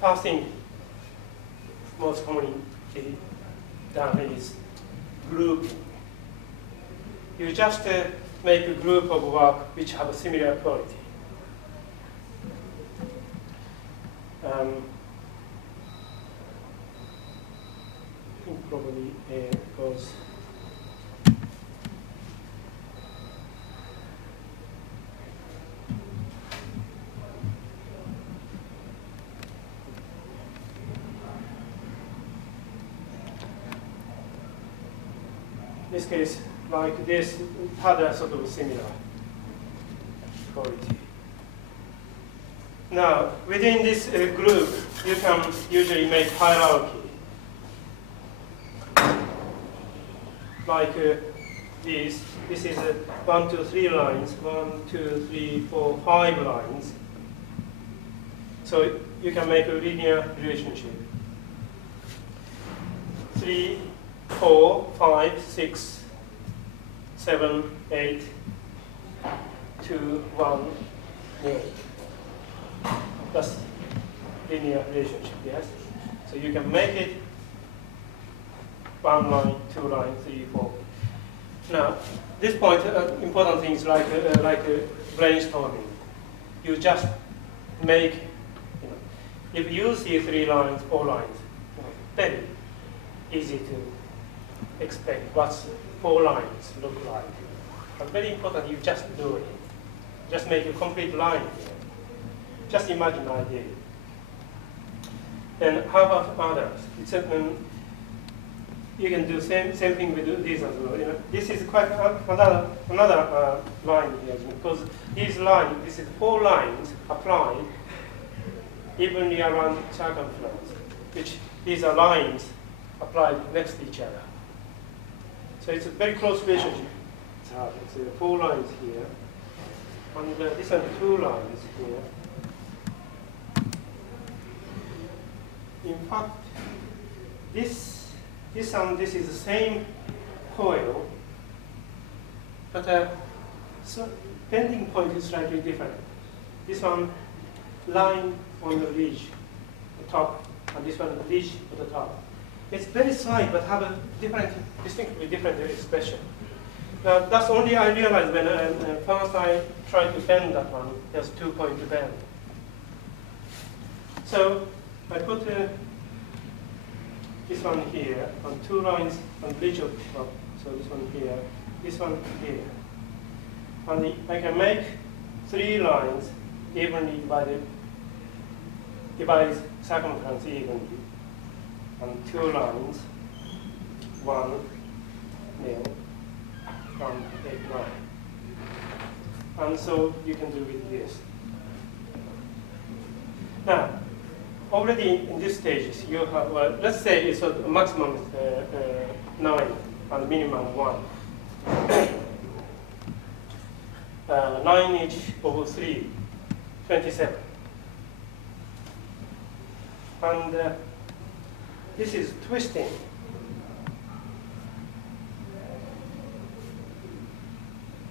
First thing most commonly done is grouping. You just make a group of work which have a similar quality. I think probably because this case, like this, had a sort of similar quality. Now, within this group, you can usually make hierarchy. Like this is 1, 2, 3 lines, 1, 2, 3, 4, 5 lines. So you can make a linear relationship. 3, 4, 5, 6, 7, 8, 2, 1, 0. That's linear relationship, yes? So you can make it 1 line, 2 line, 3, 4. Now, this point, important things like brainstorming. You just make, if you see 3 lines, 4 lines, very easy to expect what 4 lines look like. But very important, you just do it. Just make a complete line here. Just imagine the idea. Then how about others? It's you can do same thing with these as well. This is quite another line here, because this is 4 lines applied evenly around circumference, which these are lines applied next to each other. So it's a very close relationship. It's 4 lines here, and these are 2 lines here. In fact, this and this is the same coil, but so bending point is slightly different. This one line on the ridge, the top, and this one ridge at the top. It's very slight, but have a different, distinctly different expression. That's only I realized when first I tried to bend that one. There's 2 points to bend. So I put this one here on 2 lines on ridge of the top. So this one here, this one here. And I can make 3 lines evenly divided, divide circumference evenly. And 2 lines, 1 nil, 1 8 line. And so you can do with this. Now, already in these stages, you have, let's say it's a maximum 9 and minimum 1. 9 each over 3, 27. And this is twisting.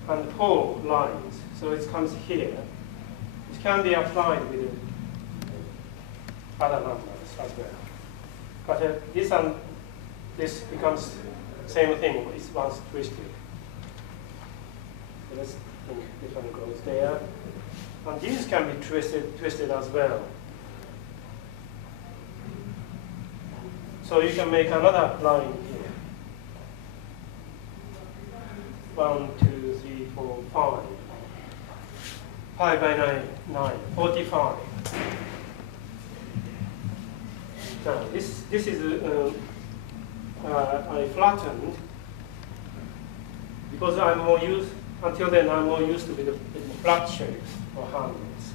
And 4 lines, so it comes here. It can be applied with other numbers as well. But this and this becomes same thing, it's once twisted. So let's think this one goes there. And these can be twisted as well. So you can make another line here. 1, 2, 3, 4, 5. 5 by 9, 45. Now this is I flattened because I'm more used until then I'm more used to with the flat shapes or handles.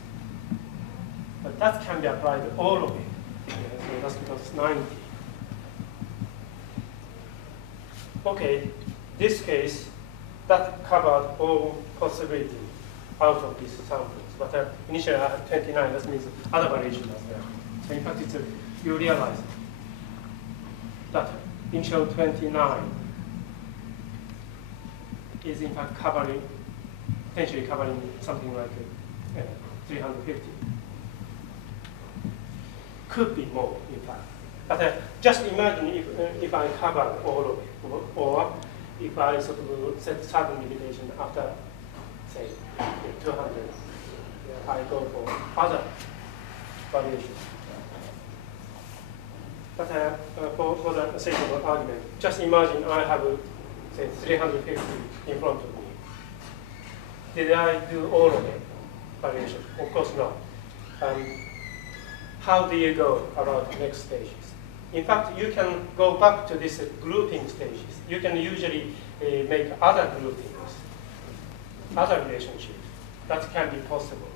But that can be applied all of it. Yeah, so that's because it's 90. Okay, this case, that covered all possibilities out of these samples. But initially I had 29, that means other variations are there. So in fact, you realize that initial 29 is in fact potentially covering something like 350. Could be more, in fact. But just imagine if I cover all of it, or if I sort of set certain limitation after, say, 200, I go for other variations. But for the sake of argument, just imagine I have, say, 350 in front of me. Did I do all of it, variation? Of course not. How do you go about the next stages? In fact, you can go back to this grouping stages. You can usually make other groupings, other relationships. That can be possible.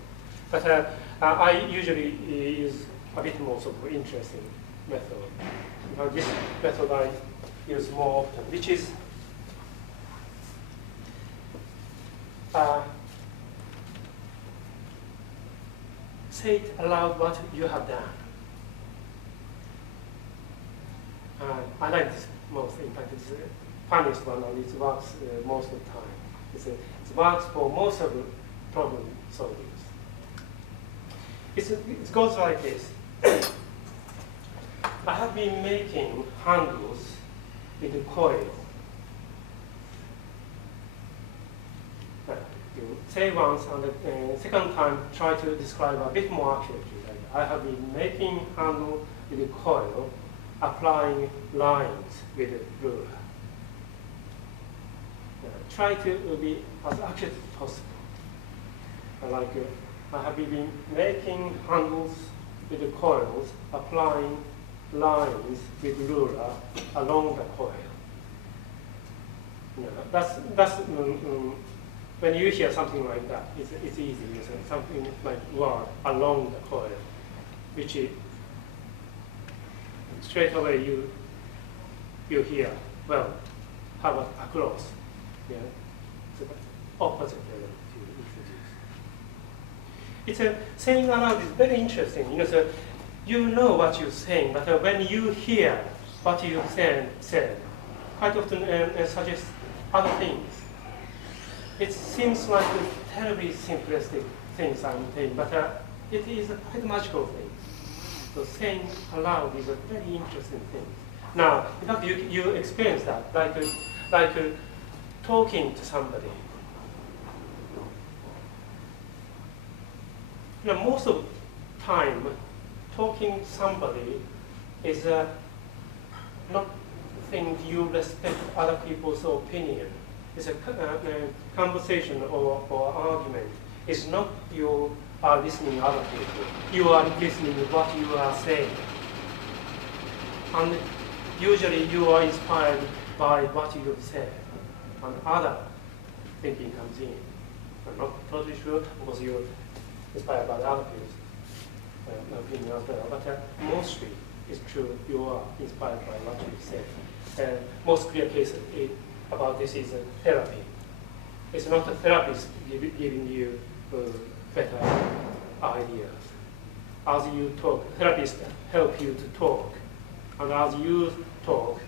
But I usually use a bit more sort of interesting method. Now, this method I use more often, which is say it aloud what you have done. I like this most. In fact, it's the funniest one, and it works most of the time. It works for most of the problem solving. It goes like this. I have been making handles with a coil. You say once, and the second time try to describe a bit more accurately. Like I have been making handle with a coil, applying lines with a ruler. Try to be as accurate as possible. I have been making handles with the coils, applying lines with ruler along the coil. That's when you hear something like that, it's easy. It's something like word along the coil, which is straight away you hear, well, how about across? Yeah, so that's opposite level to introduce. It's saying aloud is very interesting. So you know what you're saying, but when you hear what you said, quite often suggests other things. It seems like a terribly simplistic things I'm saying, but it is a quite magical thing. So saying aloud is a very interesting thing. Now, in fact, you experience that, like talking to somebody. Most of the time, talking to somebody is not thing you respect other people's opinion. It's a conversation or argument. It's not you are listening to other people. You are listening to what you are saying. And usually you are inspired by what you have said. And other thinking comes in. I'm not totally sure because you're inspired by the other people's opinion as well. But mostly it's true you are inspired by what you said. Most clear case about this is therapy. It's not a therapist giving you better ideas. As you talk, therapists help you to talk. And as you talk,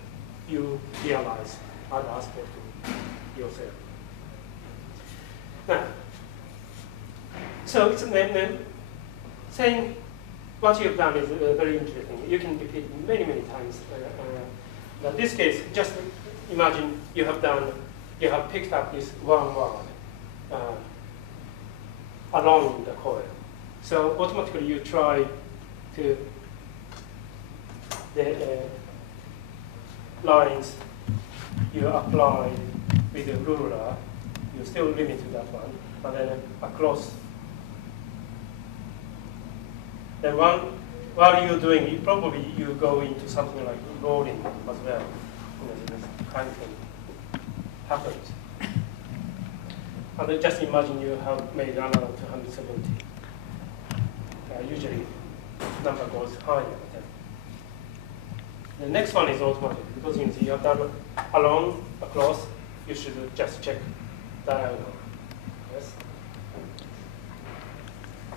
you realize other aspects of yourself. Now, so it's saying what you've done is very interesting. You can repeat many, many times. In this case, just imagine you have picked up this one word along the coil. So automatically you try to the lines you apply with the ruler, you still limit to that one, and then across. Then while you're doing it, probably you go into something like rolling as well. This kind of thing happens. And then just imagine you have made another 270. Usually number goes higher. The next one is automatic because you have done along, across, you should just check diagonal. Yes?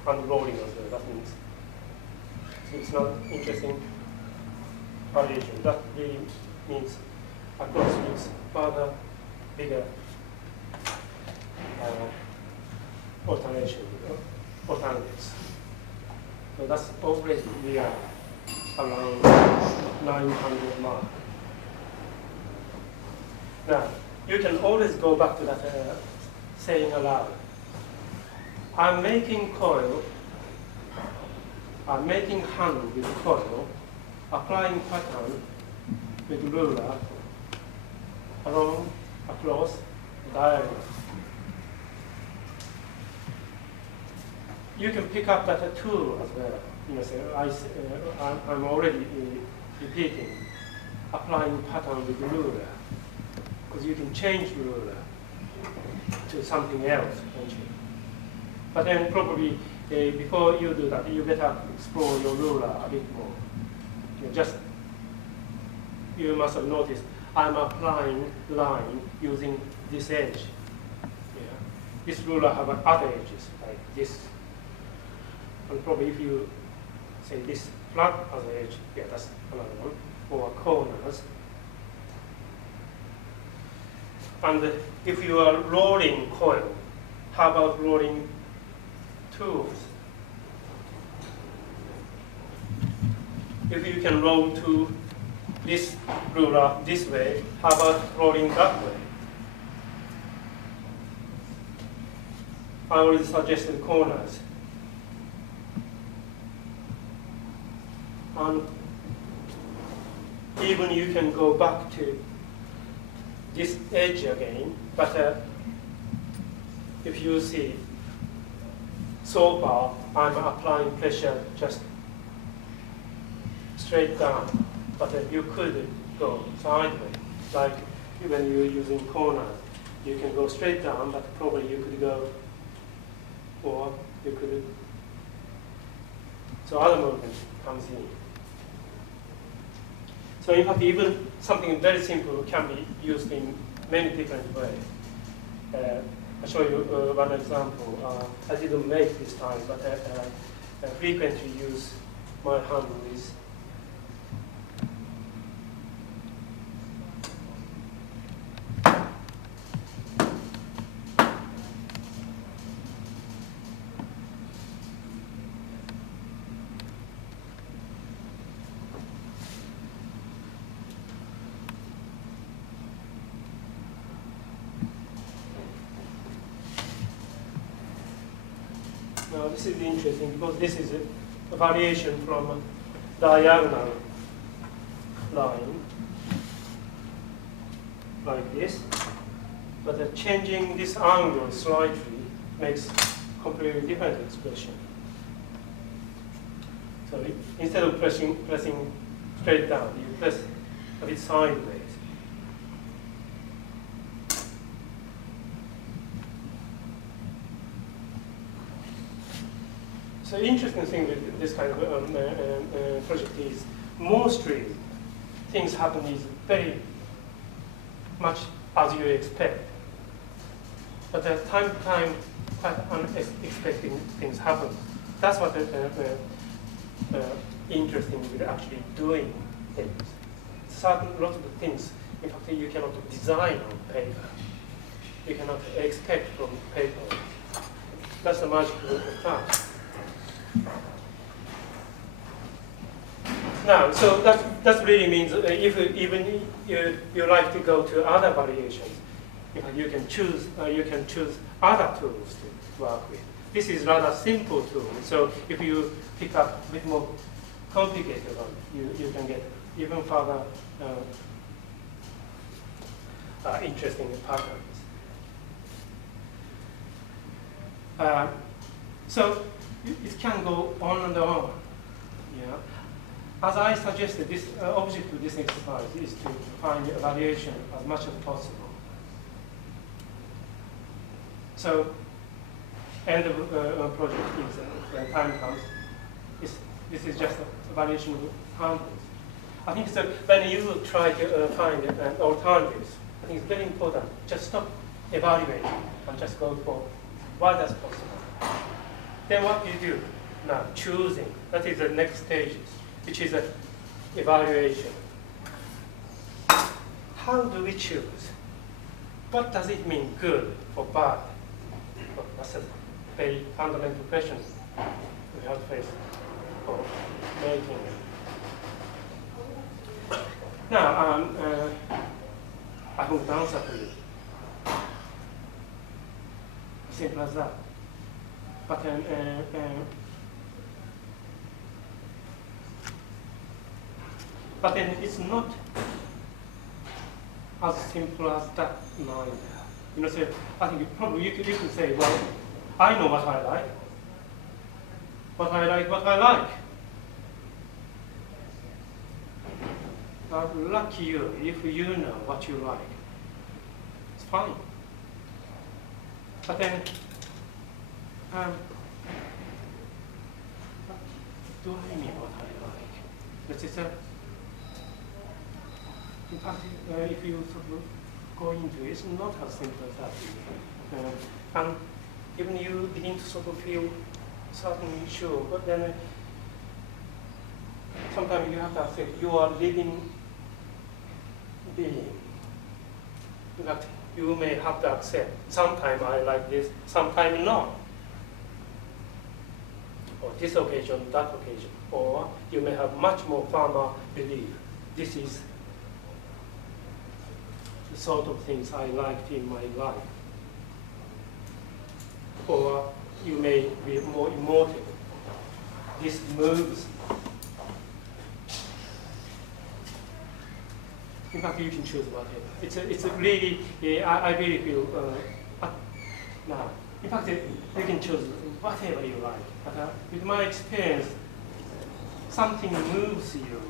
And rolling as well, that means it's not interesting variation. That really means across means further, bigger alternatives. So that's always around 900 mark. Now, you can always go back to that saying aloud. I'm making coil, I'm making handle with coil, applying pattern with ruler along, across, diagonal. You can pick up that tool as well. You know, say, I'm already repeating, applying pattern with ruler, because you can change ruler to something else eventually. But then probably before you do that, you better explore your ruler a bit more. You must have noticed I'm applying line using this edge. Yeah. This ruler have other edges like this. And probably if you say this flat other edge, yeah, that's another one, or corners. And if you are rolling coil, how about rolling tools? If you can roll to this ruler this way, how about rolling that way? I already suggested corners. And even you can go back to this edge again, but if you see, so far I'm applying pressure just straight down, but you could go sideways, like when you're using corners. You can go straight down, but probably you could go, or you could, so other movement comes in. So in fact, even something very simple can be used in many different ways. I'll show you one example. I didn't make this time, but I frequently use my handle is now this is interesting because this is a variation from a diagonal line like this, but changing this angle slightly makes completely different expression. So instead of pressing straight down, you press a bit sideways. So interesting thing with this kind of project is mostly things happen is very much as you expect. But at time to time, quite unexpected things happen. That's what interesting with actually doing things. Certain lot of the things, in fact, you cannot design on paper. You cannot expect from paper. That's the magic of time. Now, so that really means if even you like to go to other variations, you can choose other tools to work with. This is rather simple tool. So if you pick up a bit more complicated one, you can get even further interesting patterns. So it can go on and on. Yeah. As I suggested, this object to this exercise is to find a variation as much as possible. So, end of project is when time comes. This is just a variation of handles. I think so. When you try to find alternatives, I think it's very important. Just stop evaluating and just go for what is possible. Then what do you do? Now choosing. That is the next stage, which is evaluation. How do we choose? What does it mean, good or bad? Well, that's a very fundamental question we have to face for making. Now, I hope the answer for you. simple as that. But then it's not as simple as that neither. You know, so I think probably you could say, well, I know what I like. What I like. Now, lucky you if you know what you like. It's fine. But then, what do I mean what I like? That is in fact, if you sort of go into it, it's not as simple as that. And even you begin to sort of feel certainly sure, but then sometimes you have to accept you are living being. That you may have to accept. Sometimes I like this, sometimes not. Or this occasion, that occasion. Or you may have much more firmer belief. This is the sort of things I liked in my life. Or you may be more emotive. This moves. In fact, you can choose whatever. It's a really, I really feel, now, in fact, you can choose whatever you like. But with my experience, something moves you.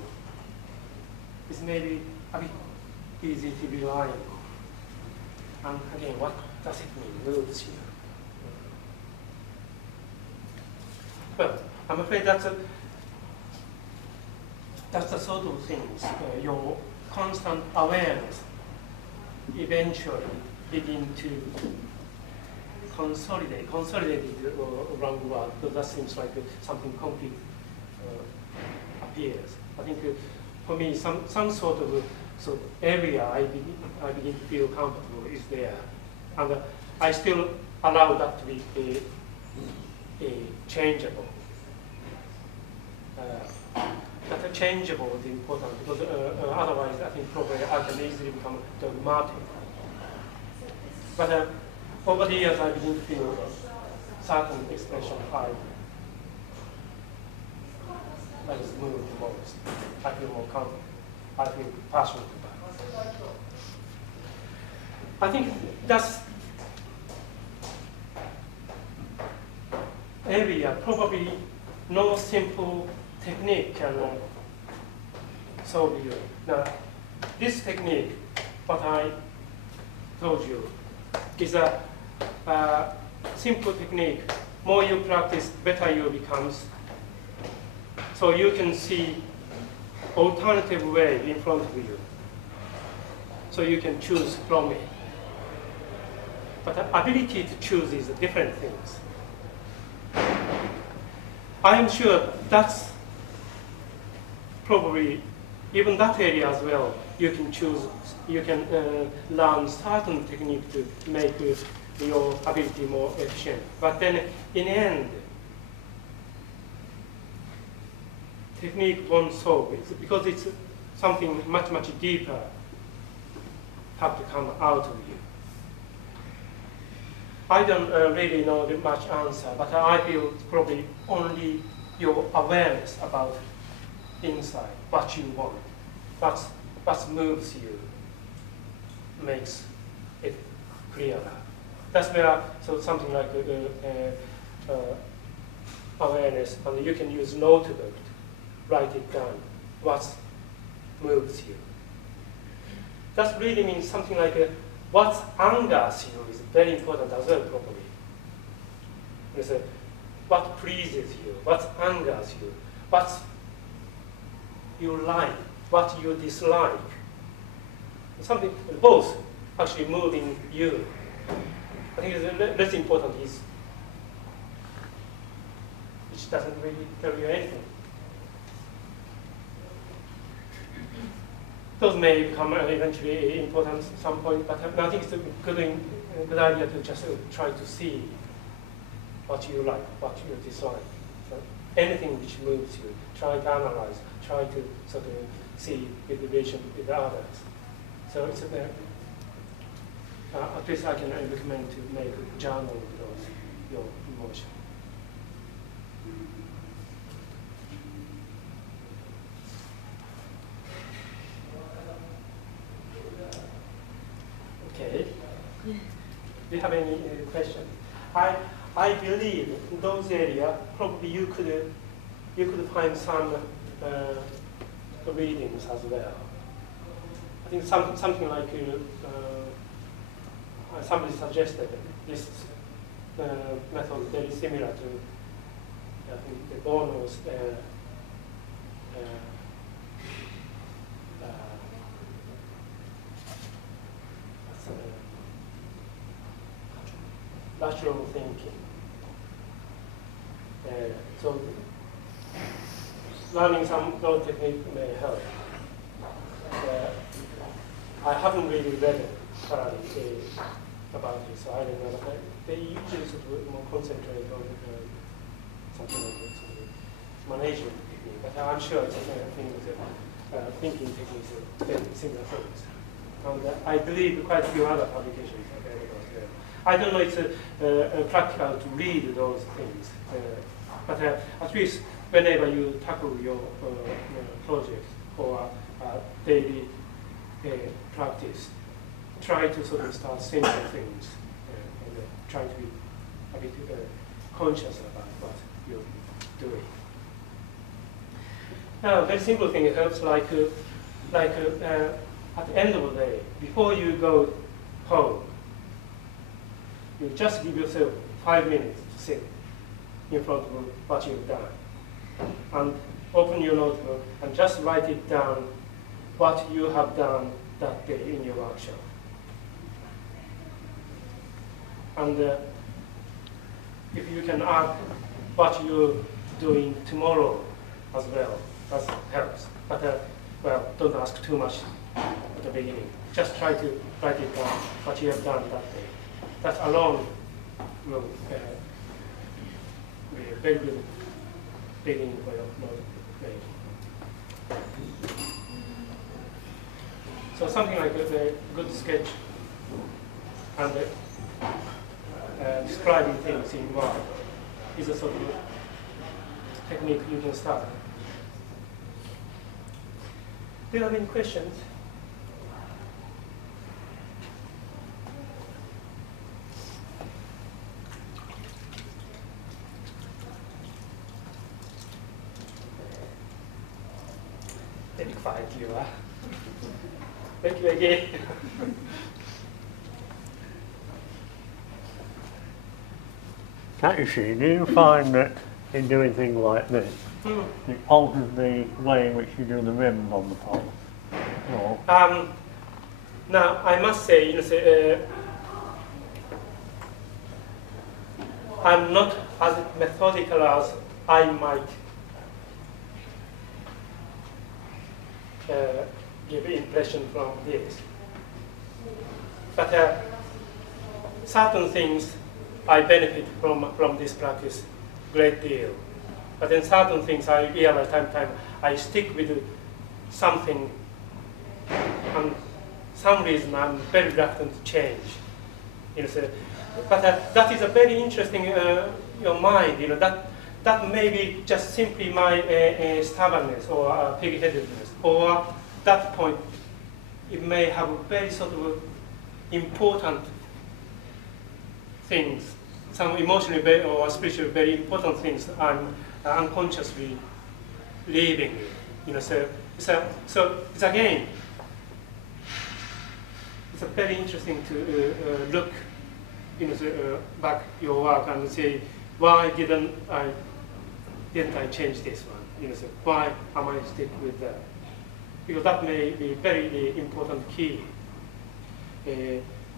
It's maybe a bit easy to rely on. And again, what does it mean, moves you? Well, I'm afraid that's the sort of things your constant awareness eventually begin to consolidate. Consolidate is the wrong word, because that seems like something concrete appears. I think for me, some sort of area I begin to feel comfortable is there. And I still allow that to be changeable. That changeable is important, because otherwise I think probably I can easily become dogmatic. But over the years I begin to feel certain expression that is moved the most. I feel more comfortable. I feel passionate about it. I think that's area probably no simple technique can solve you. Now, this technique, what I told you, is a simple technique. More you practice, better you becomes. So you can see alternative way in front of you. So you can choose from it. But the ability to choose is different things. I am sure that's probably, even that area as well, you can choose, you can learn certain technique to make your ability more efficient. But then in the end, technique won't solve it, because it's something much, much deeper have to come out of you. I don't really know the much answer, but I feel probably only your awareness about inside, what you want, what moves you, makes it clearer. That's where something like awareness, and you can use notebook to write it down, what moves you. That really means something like what angers you is very important as well, probably. It's what pleases you, what angers you, what you like, what you dislike. Something, both actually moving you. I think it's less important is, which doesn't really tell you anything. Those may become eventually important at some point, but I think it's a good idea to just try to see what you like, what you dislike. So anything which moves you, try to analyze, try to sort of see the relation with others. So it's at least I can recommend to make a journal of those, your emotion. Okay. Do you have any questions? I believe in those areas probably you could find some readings as well. I think something like somebody suggested this method very similar to I think the Bono's lateral thinking. So learning some those technique may help. I haven't really read it thoroughly about it, so I don't know. They usually sort of more concentrate on something like this, management technique. But I'm sure it's thinking techniques are very similar things. And I believe quite a few other publications are available as well. I don't know if it's practical to read those things, but at least whenever you tackle your project or daily practice, try to sort of start simple things and try to be a bit conscious about what you're doing. Now, very simple thing helps like at the end of the day, before you go home, you just give yourself 5 minutes to sit in front of what you've done. And open your notebook and just write it down what you have done that day in your workshop. And if you can add what you're doing tomorrow as well, that helps. But well, don't ask too much at the beginning. Just try to write it down, what you have done that day. That alone will be a very good beginning for your notebook. So something like a good sketch and describing things in words is a sort of technique you can start. Do you have any questions? Very quiet you are. Thank you again. Actually, do you find that in doing things like this, it alters the way in which you do the rims on the pole? Or? Now, I must say, I'm not as methodical as I might give impression from this. But certain things I benefit from this practice great deal. But then certain things I realize time to time I stick with something, and some reason I'm very reluctant to change. But that is a very interesting your mind. That may be just simply my stubbornness or pig-headedness, or at that point it may have a very sort of important things, some emotionally or spiritually very important things I'm unconsciously leaving. So it's again, it's a very interesting to look back your work and say, why didn't I change this one? So why am I stick with that? Because that may be very important key.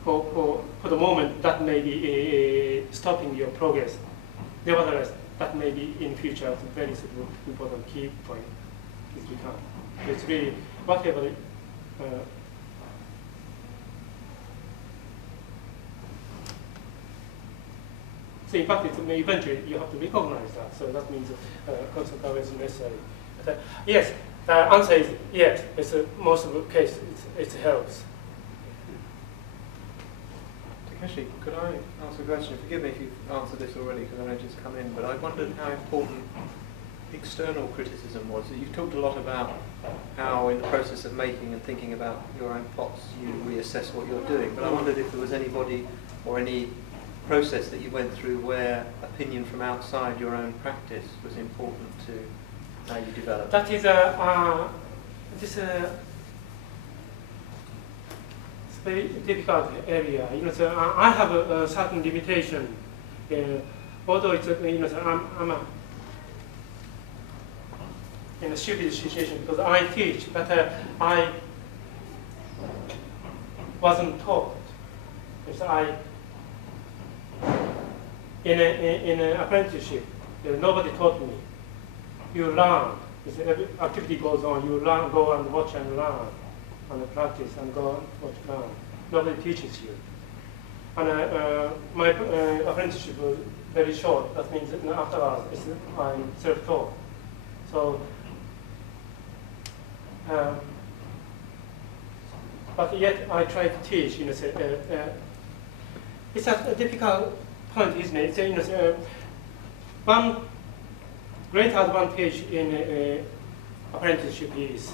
For the moment, that may be stopping your progress. Nevertheless, that may be in future a very important key point is become. It's really whatever. So in fact, eventually you have to recognize that. So that means constant awareness is necessary. But, yes, the answer is yes. It's most of the case it helps. Actually, could I ask a question? Forgive me if you've answered this already because I know it's just come in, but I wondered how important external criticism was. You've talked a lot about how in the process of making and thinking about your own pots you reassess what you're doing, but I wondered if there was anybody or any process that you went through where opinion from outside your own practice was important to how you developed. That is it's a very difficult area. So I have a certain limitation. Although it's I'm in a stupid situation because I teach, but I wasn't taught. In an apprenticeship, nobody taught me. You learn. Every activity goes on. You learn, go and watch and learn, and practice and go and watch and learn. Nobody teaches you. And my apprenticeship was very short. That means that afterwards I'm self-taught. So, but yet I try to teach. It's a difficult point, isn't it? One great advantage in apprenticeship is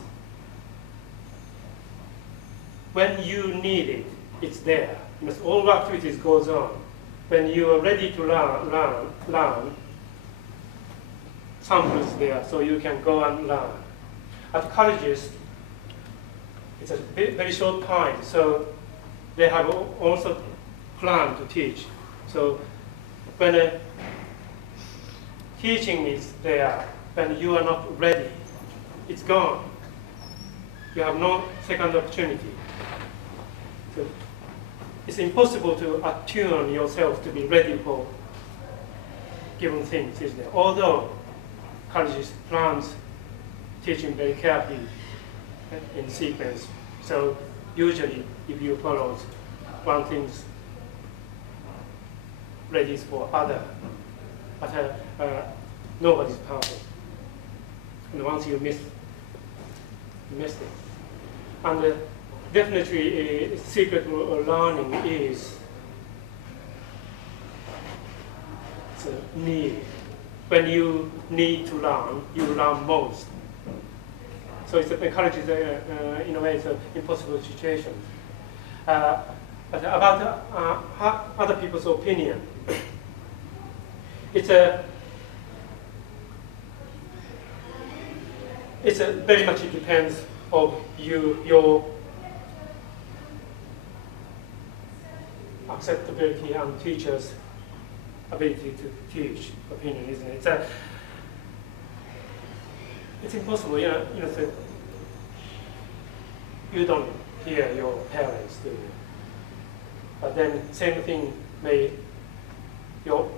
when you need it, it's there. All the activities goes on. When you are ready to learn, samples there, so you can go and learn. At colleges, it's a very short time, so they have also planned to teach. So when teaching is there, when you are not ready, it's gone. You have no second opportunity. So it's impossible to attune yourself to be ready for given things, isn't it? Although colleges plans teaching very carefully in sequence. So usually if you follow one thing's ready for other, but nobody's perfect. And once you miss it. And definitely a secret of learning is a need. When you need to learn, you learn most. So it's encourages, in a way, it's an impossible situation. But about other people's opinion, it's a very much it depends of your acceptability and teachers' ability to teach opinion, isn't it? It's impossible, so you don't hear your parents, do you? But then same thing when your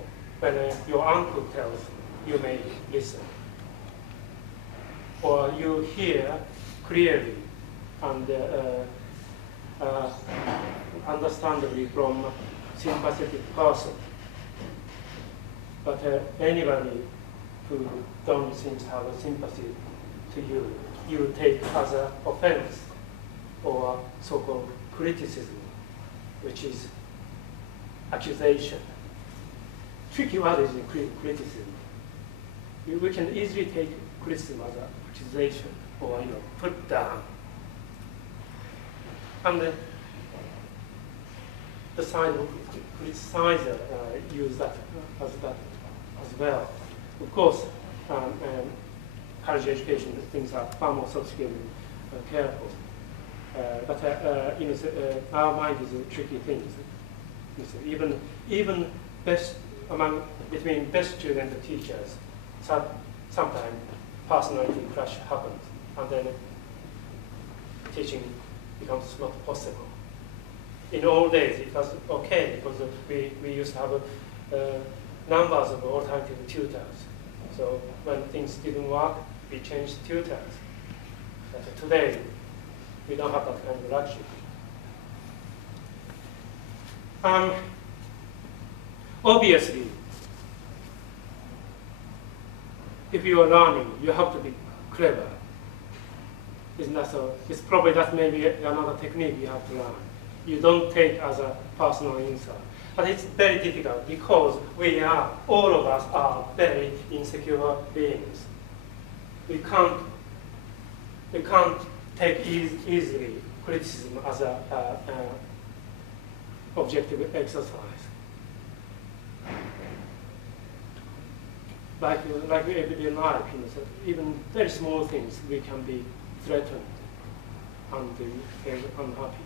uncle tells, you may listen. Or you hear clearly and understandably from sympathetic person. But anybody who don't seem to have a sympathy to you, you take as an offense or so-called criticism, which is accusation. Tricky word is criticism. We can easily take criticism as an accusation or put down. And the side of criticizer use that as well. Of course, college education things are far more sophisticated and careful. But our mind is a tricky thing. Even between best students and teachers, sometimes personality clash happens, and then teaching becomes not possible. In old days, it was okay because we used to have numbers of alternative tutors. So when things didn't work, we changed tutors. But today, we don't have that kind of luxury. Obviously, if you are learning, you have to be clever. Isn't that so? It's probably that maybe another technique you have to learn. you don't take as a personal insult. But it's very difficult because all of us are very insecure beings. We can't take easily criticism as a objective exercise. Like everyday life, so even very small things, we can be threatened and unhappy.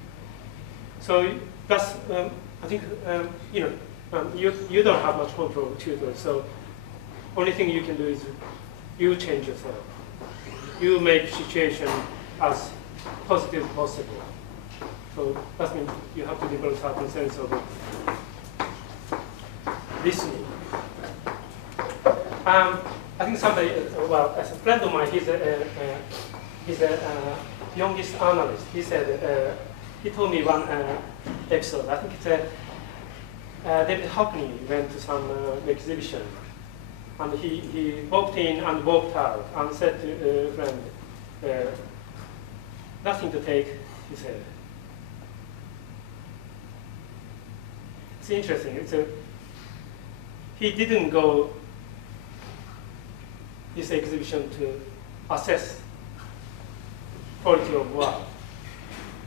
So that's, I think, you don't have much control to do. So only thing you can do is you change yourself. You make situation as positive as possible. So that means you have to develop a certain sense of listening. I think somebody, as a friend of mine, he's a youngest analyst. He said, he told me one episode. I think it's David Hockney went to some exhibition, and he walked in and walked out and said to a friend, nothing to take, he said. It's interesting. He didn't go this exhibition to assess quality of work.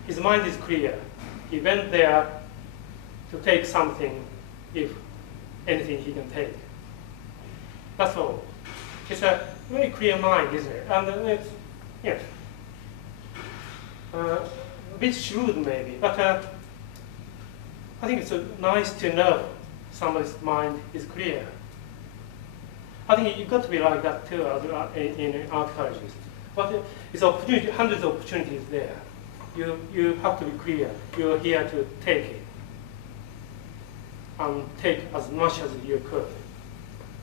His mind is clear. He went there to take something, if anything he can take. That's all. It's a very clear mind, isn't it? And it's, yes, a bit shrewd maybe, but I think it's nice to know somebody's mind is clear. I think you've got to be like that too in art colleges. But it's opportunity, hundreds of opportunities there. You have to be clear. You're here to take it. And take as much as you could.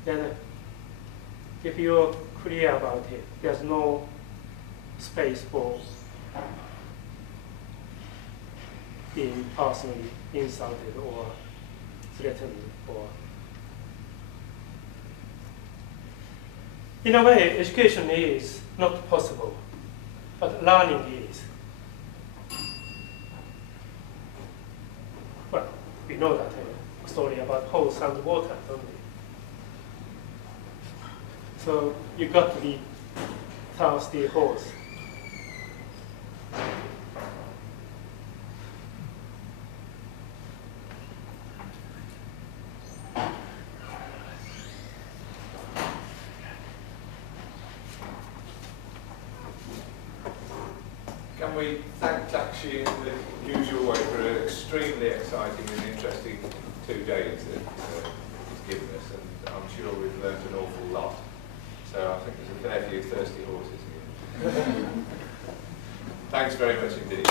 Then if you're clear about it, there's no space for being personally insulted or threatened or. In a way, education is not possible, but learning is. Well, we know that story about horse and water, don't we? So you got to be thirsty horse. Can we thank Takeshi in the usual way for an extremely exciting and interesting 2 days that he's given us, and I'm sure we've learned an awful lot. So I think there's a fair few thirsty horses here. Thanks very much indeed.